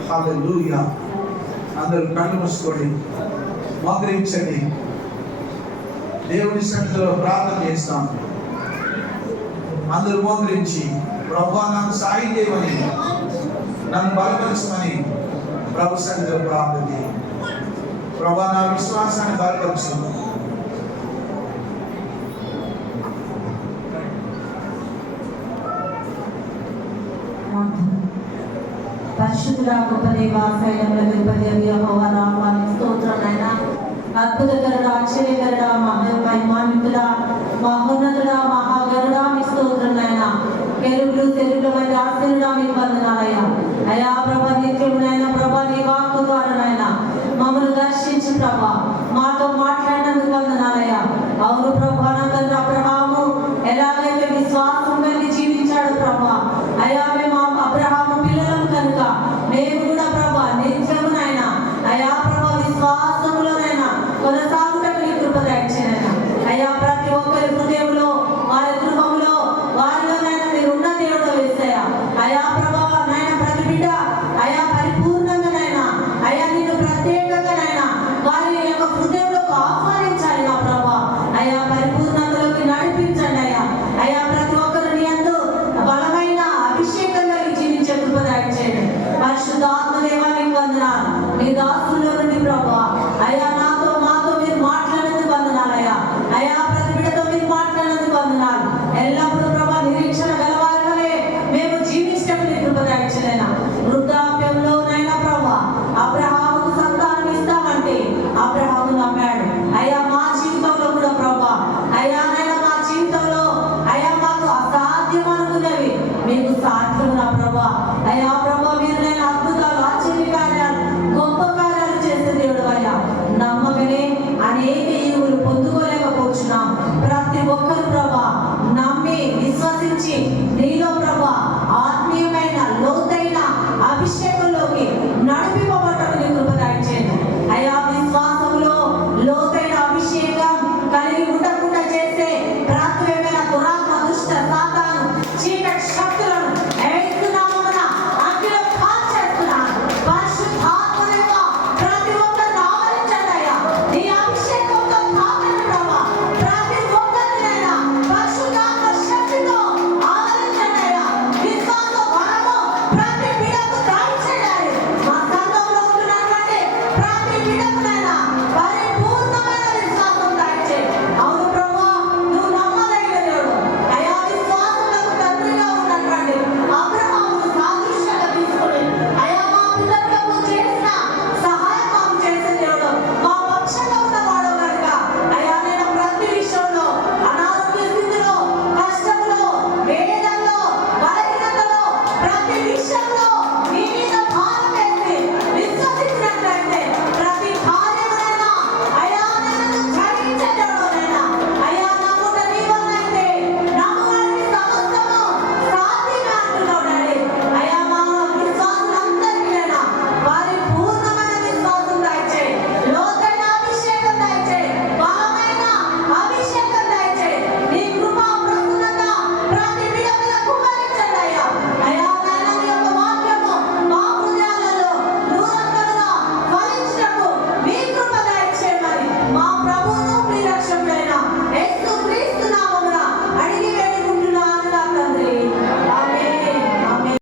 హల్లెలూయా. అందరూ కళ్ళు మూసుకోండి, మోకరించండి, దేవుని సన్నిధిలో ప్రార్థన చేస్తాం. అందరూ మోకరించి, ప్రభువా నాకు సాయం చేయమని, నన్ను బలపరచమని ప్రభు సన్నిధిలో ప్రార్థన చేయండి. ప్రభువా నా విశ్వాసాన్ని బలపరచు. పరిశుద్ధుడా, గొప్ప దేవా, శైలంలో నిలబడి యెహోవా నామానికి స్తోత్రం నాయనా. అద్భుతకరుడా, ఆశ్చర్యకరుడా,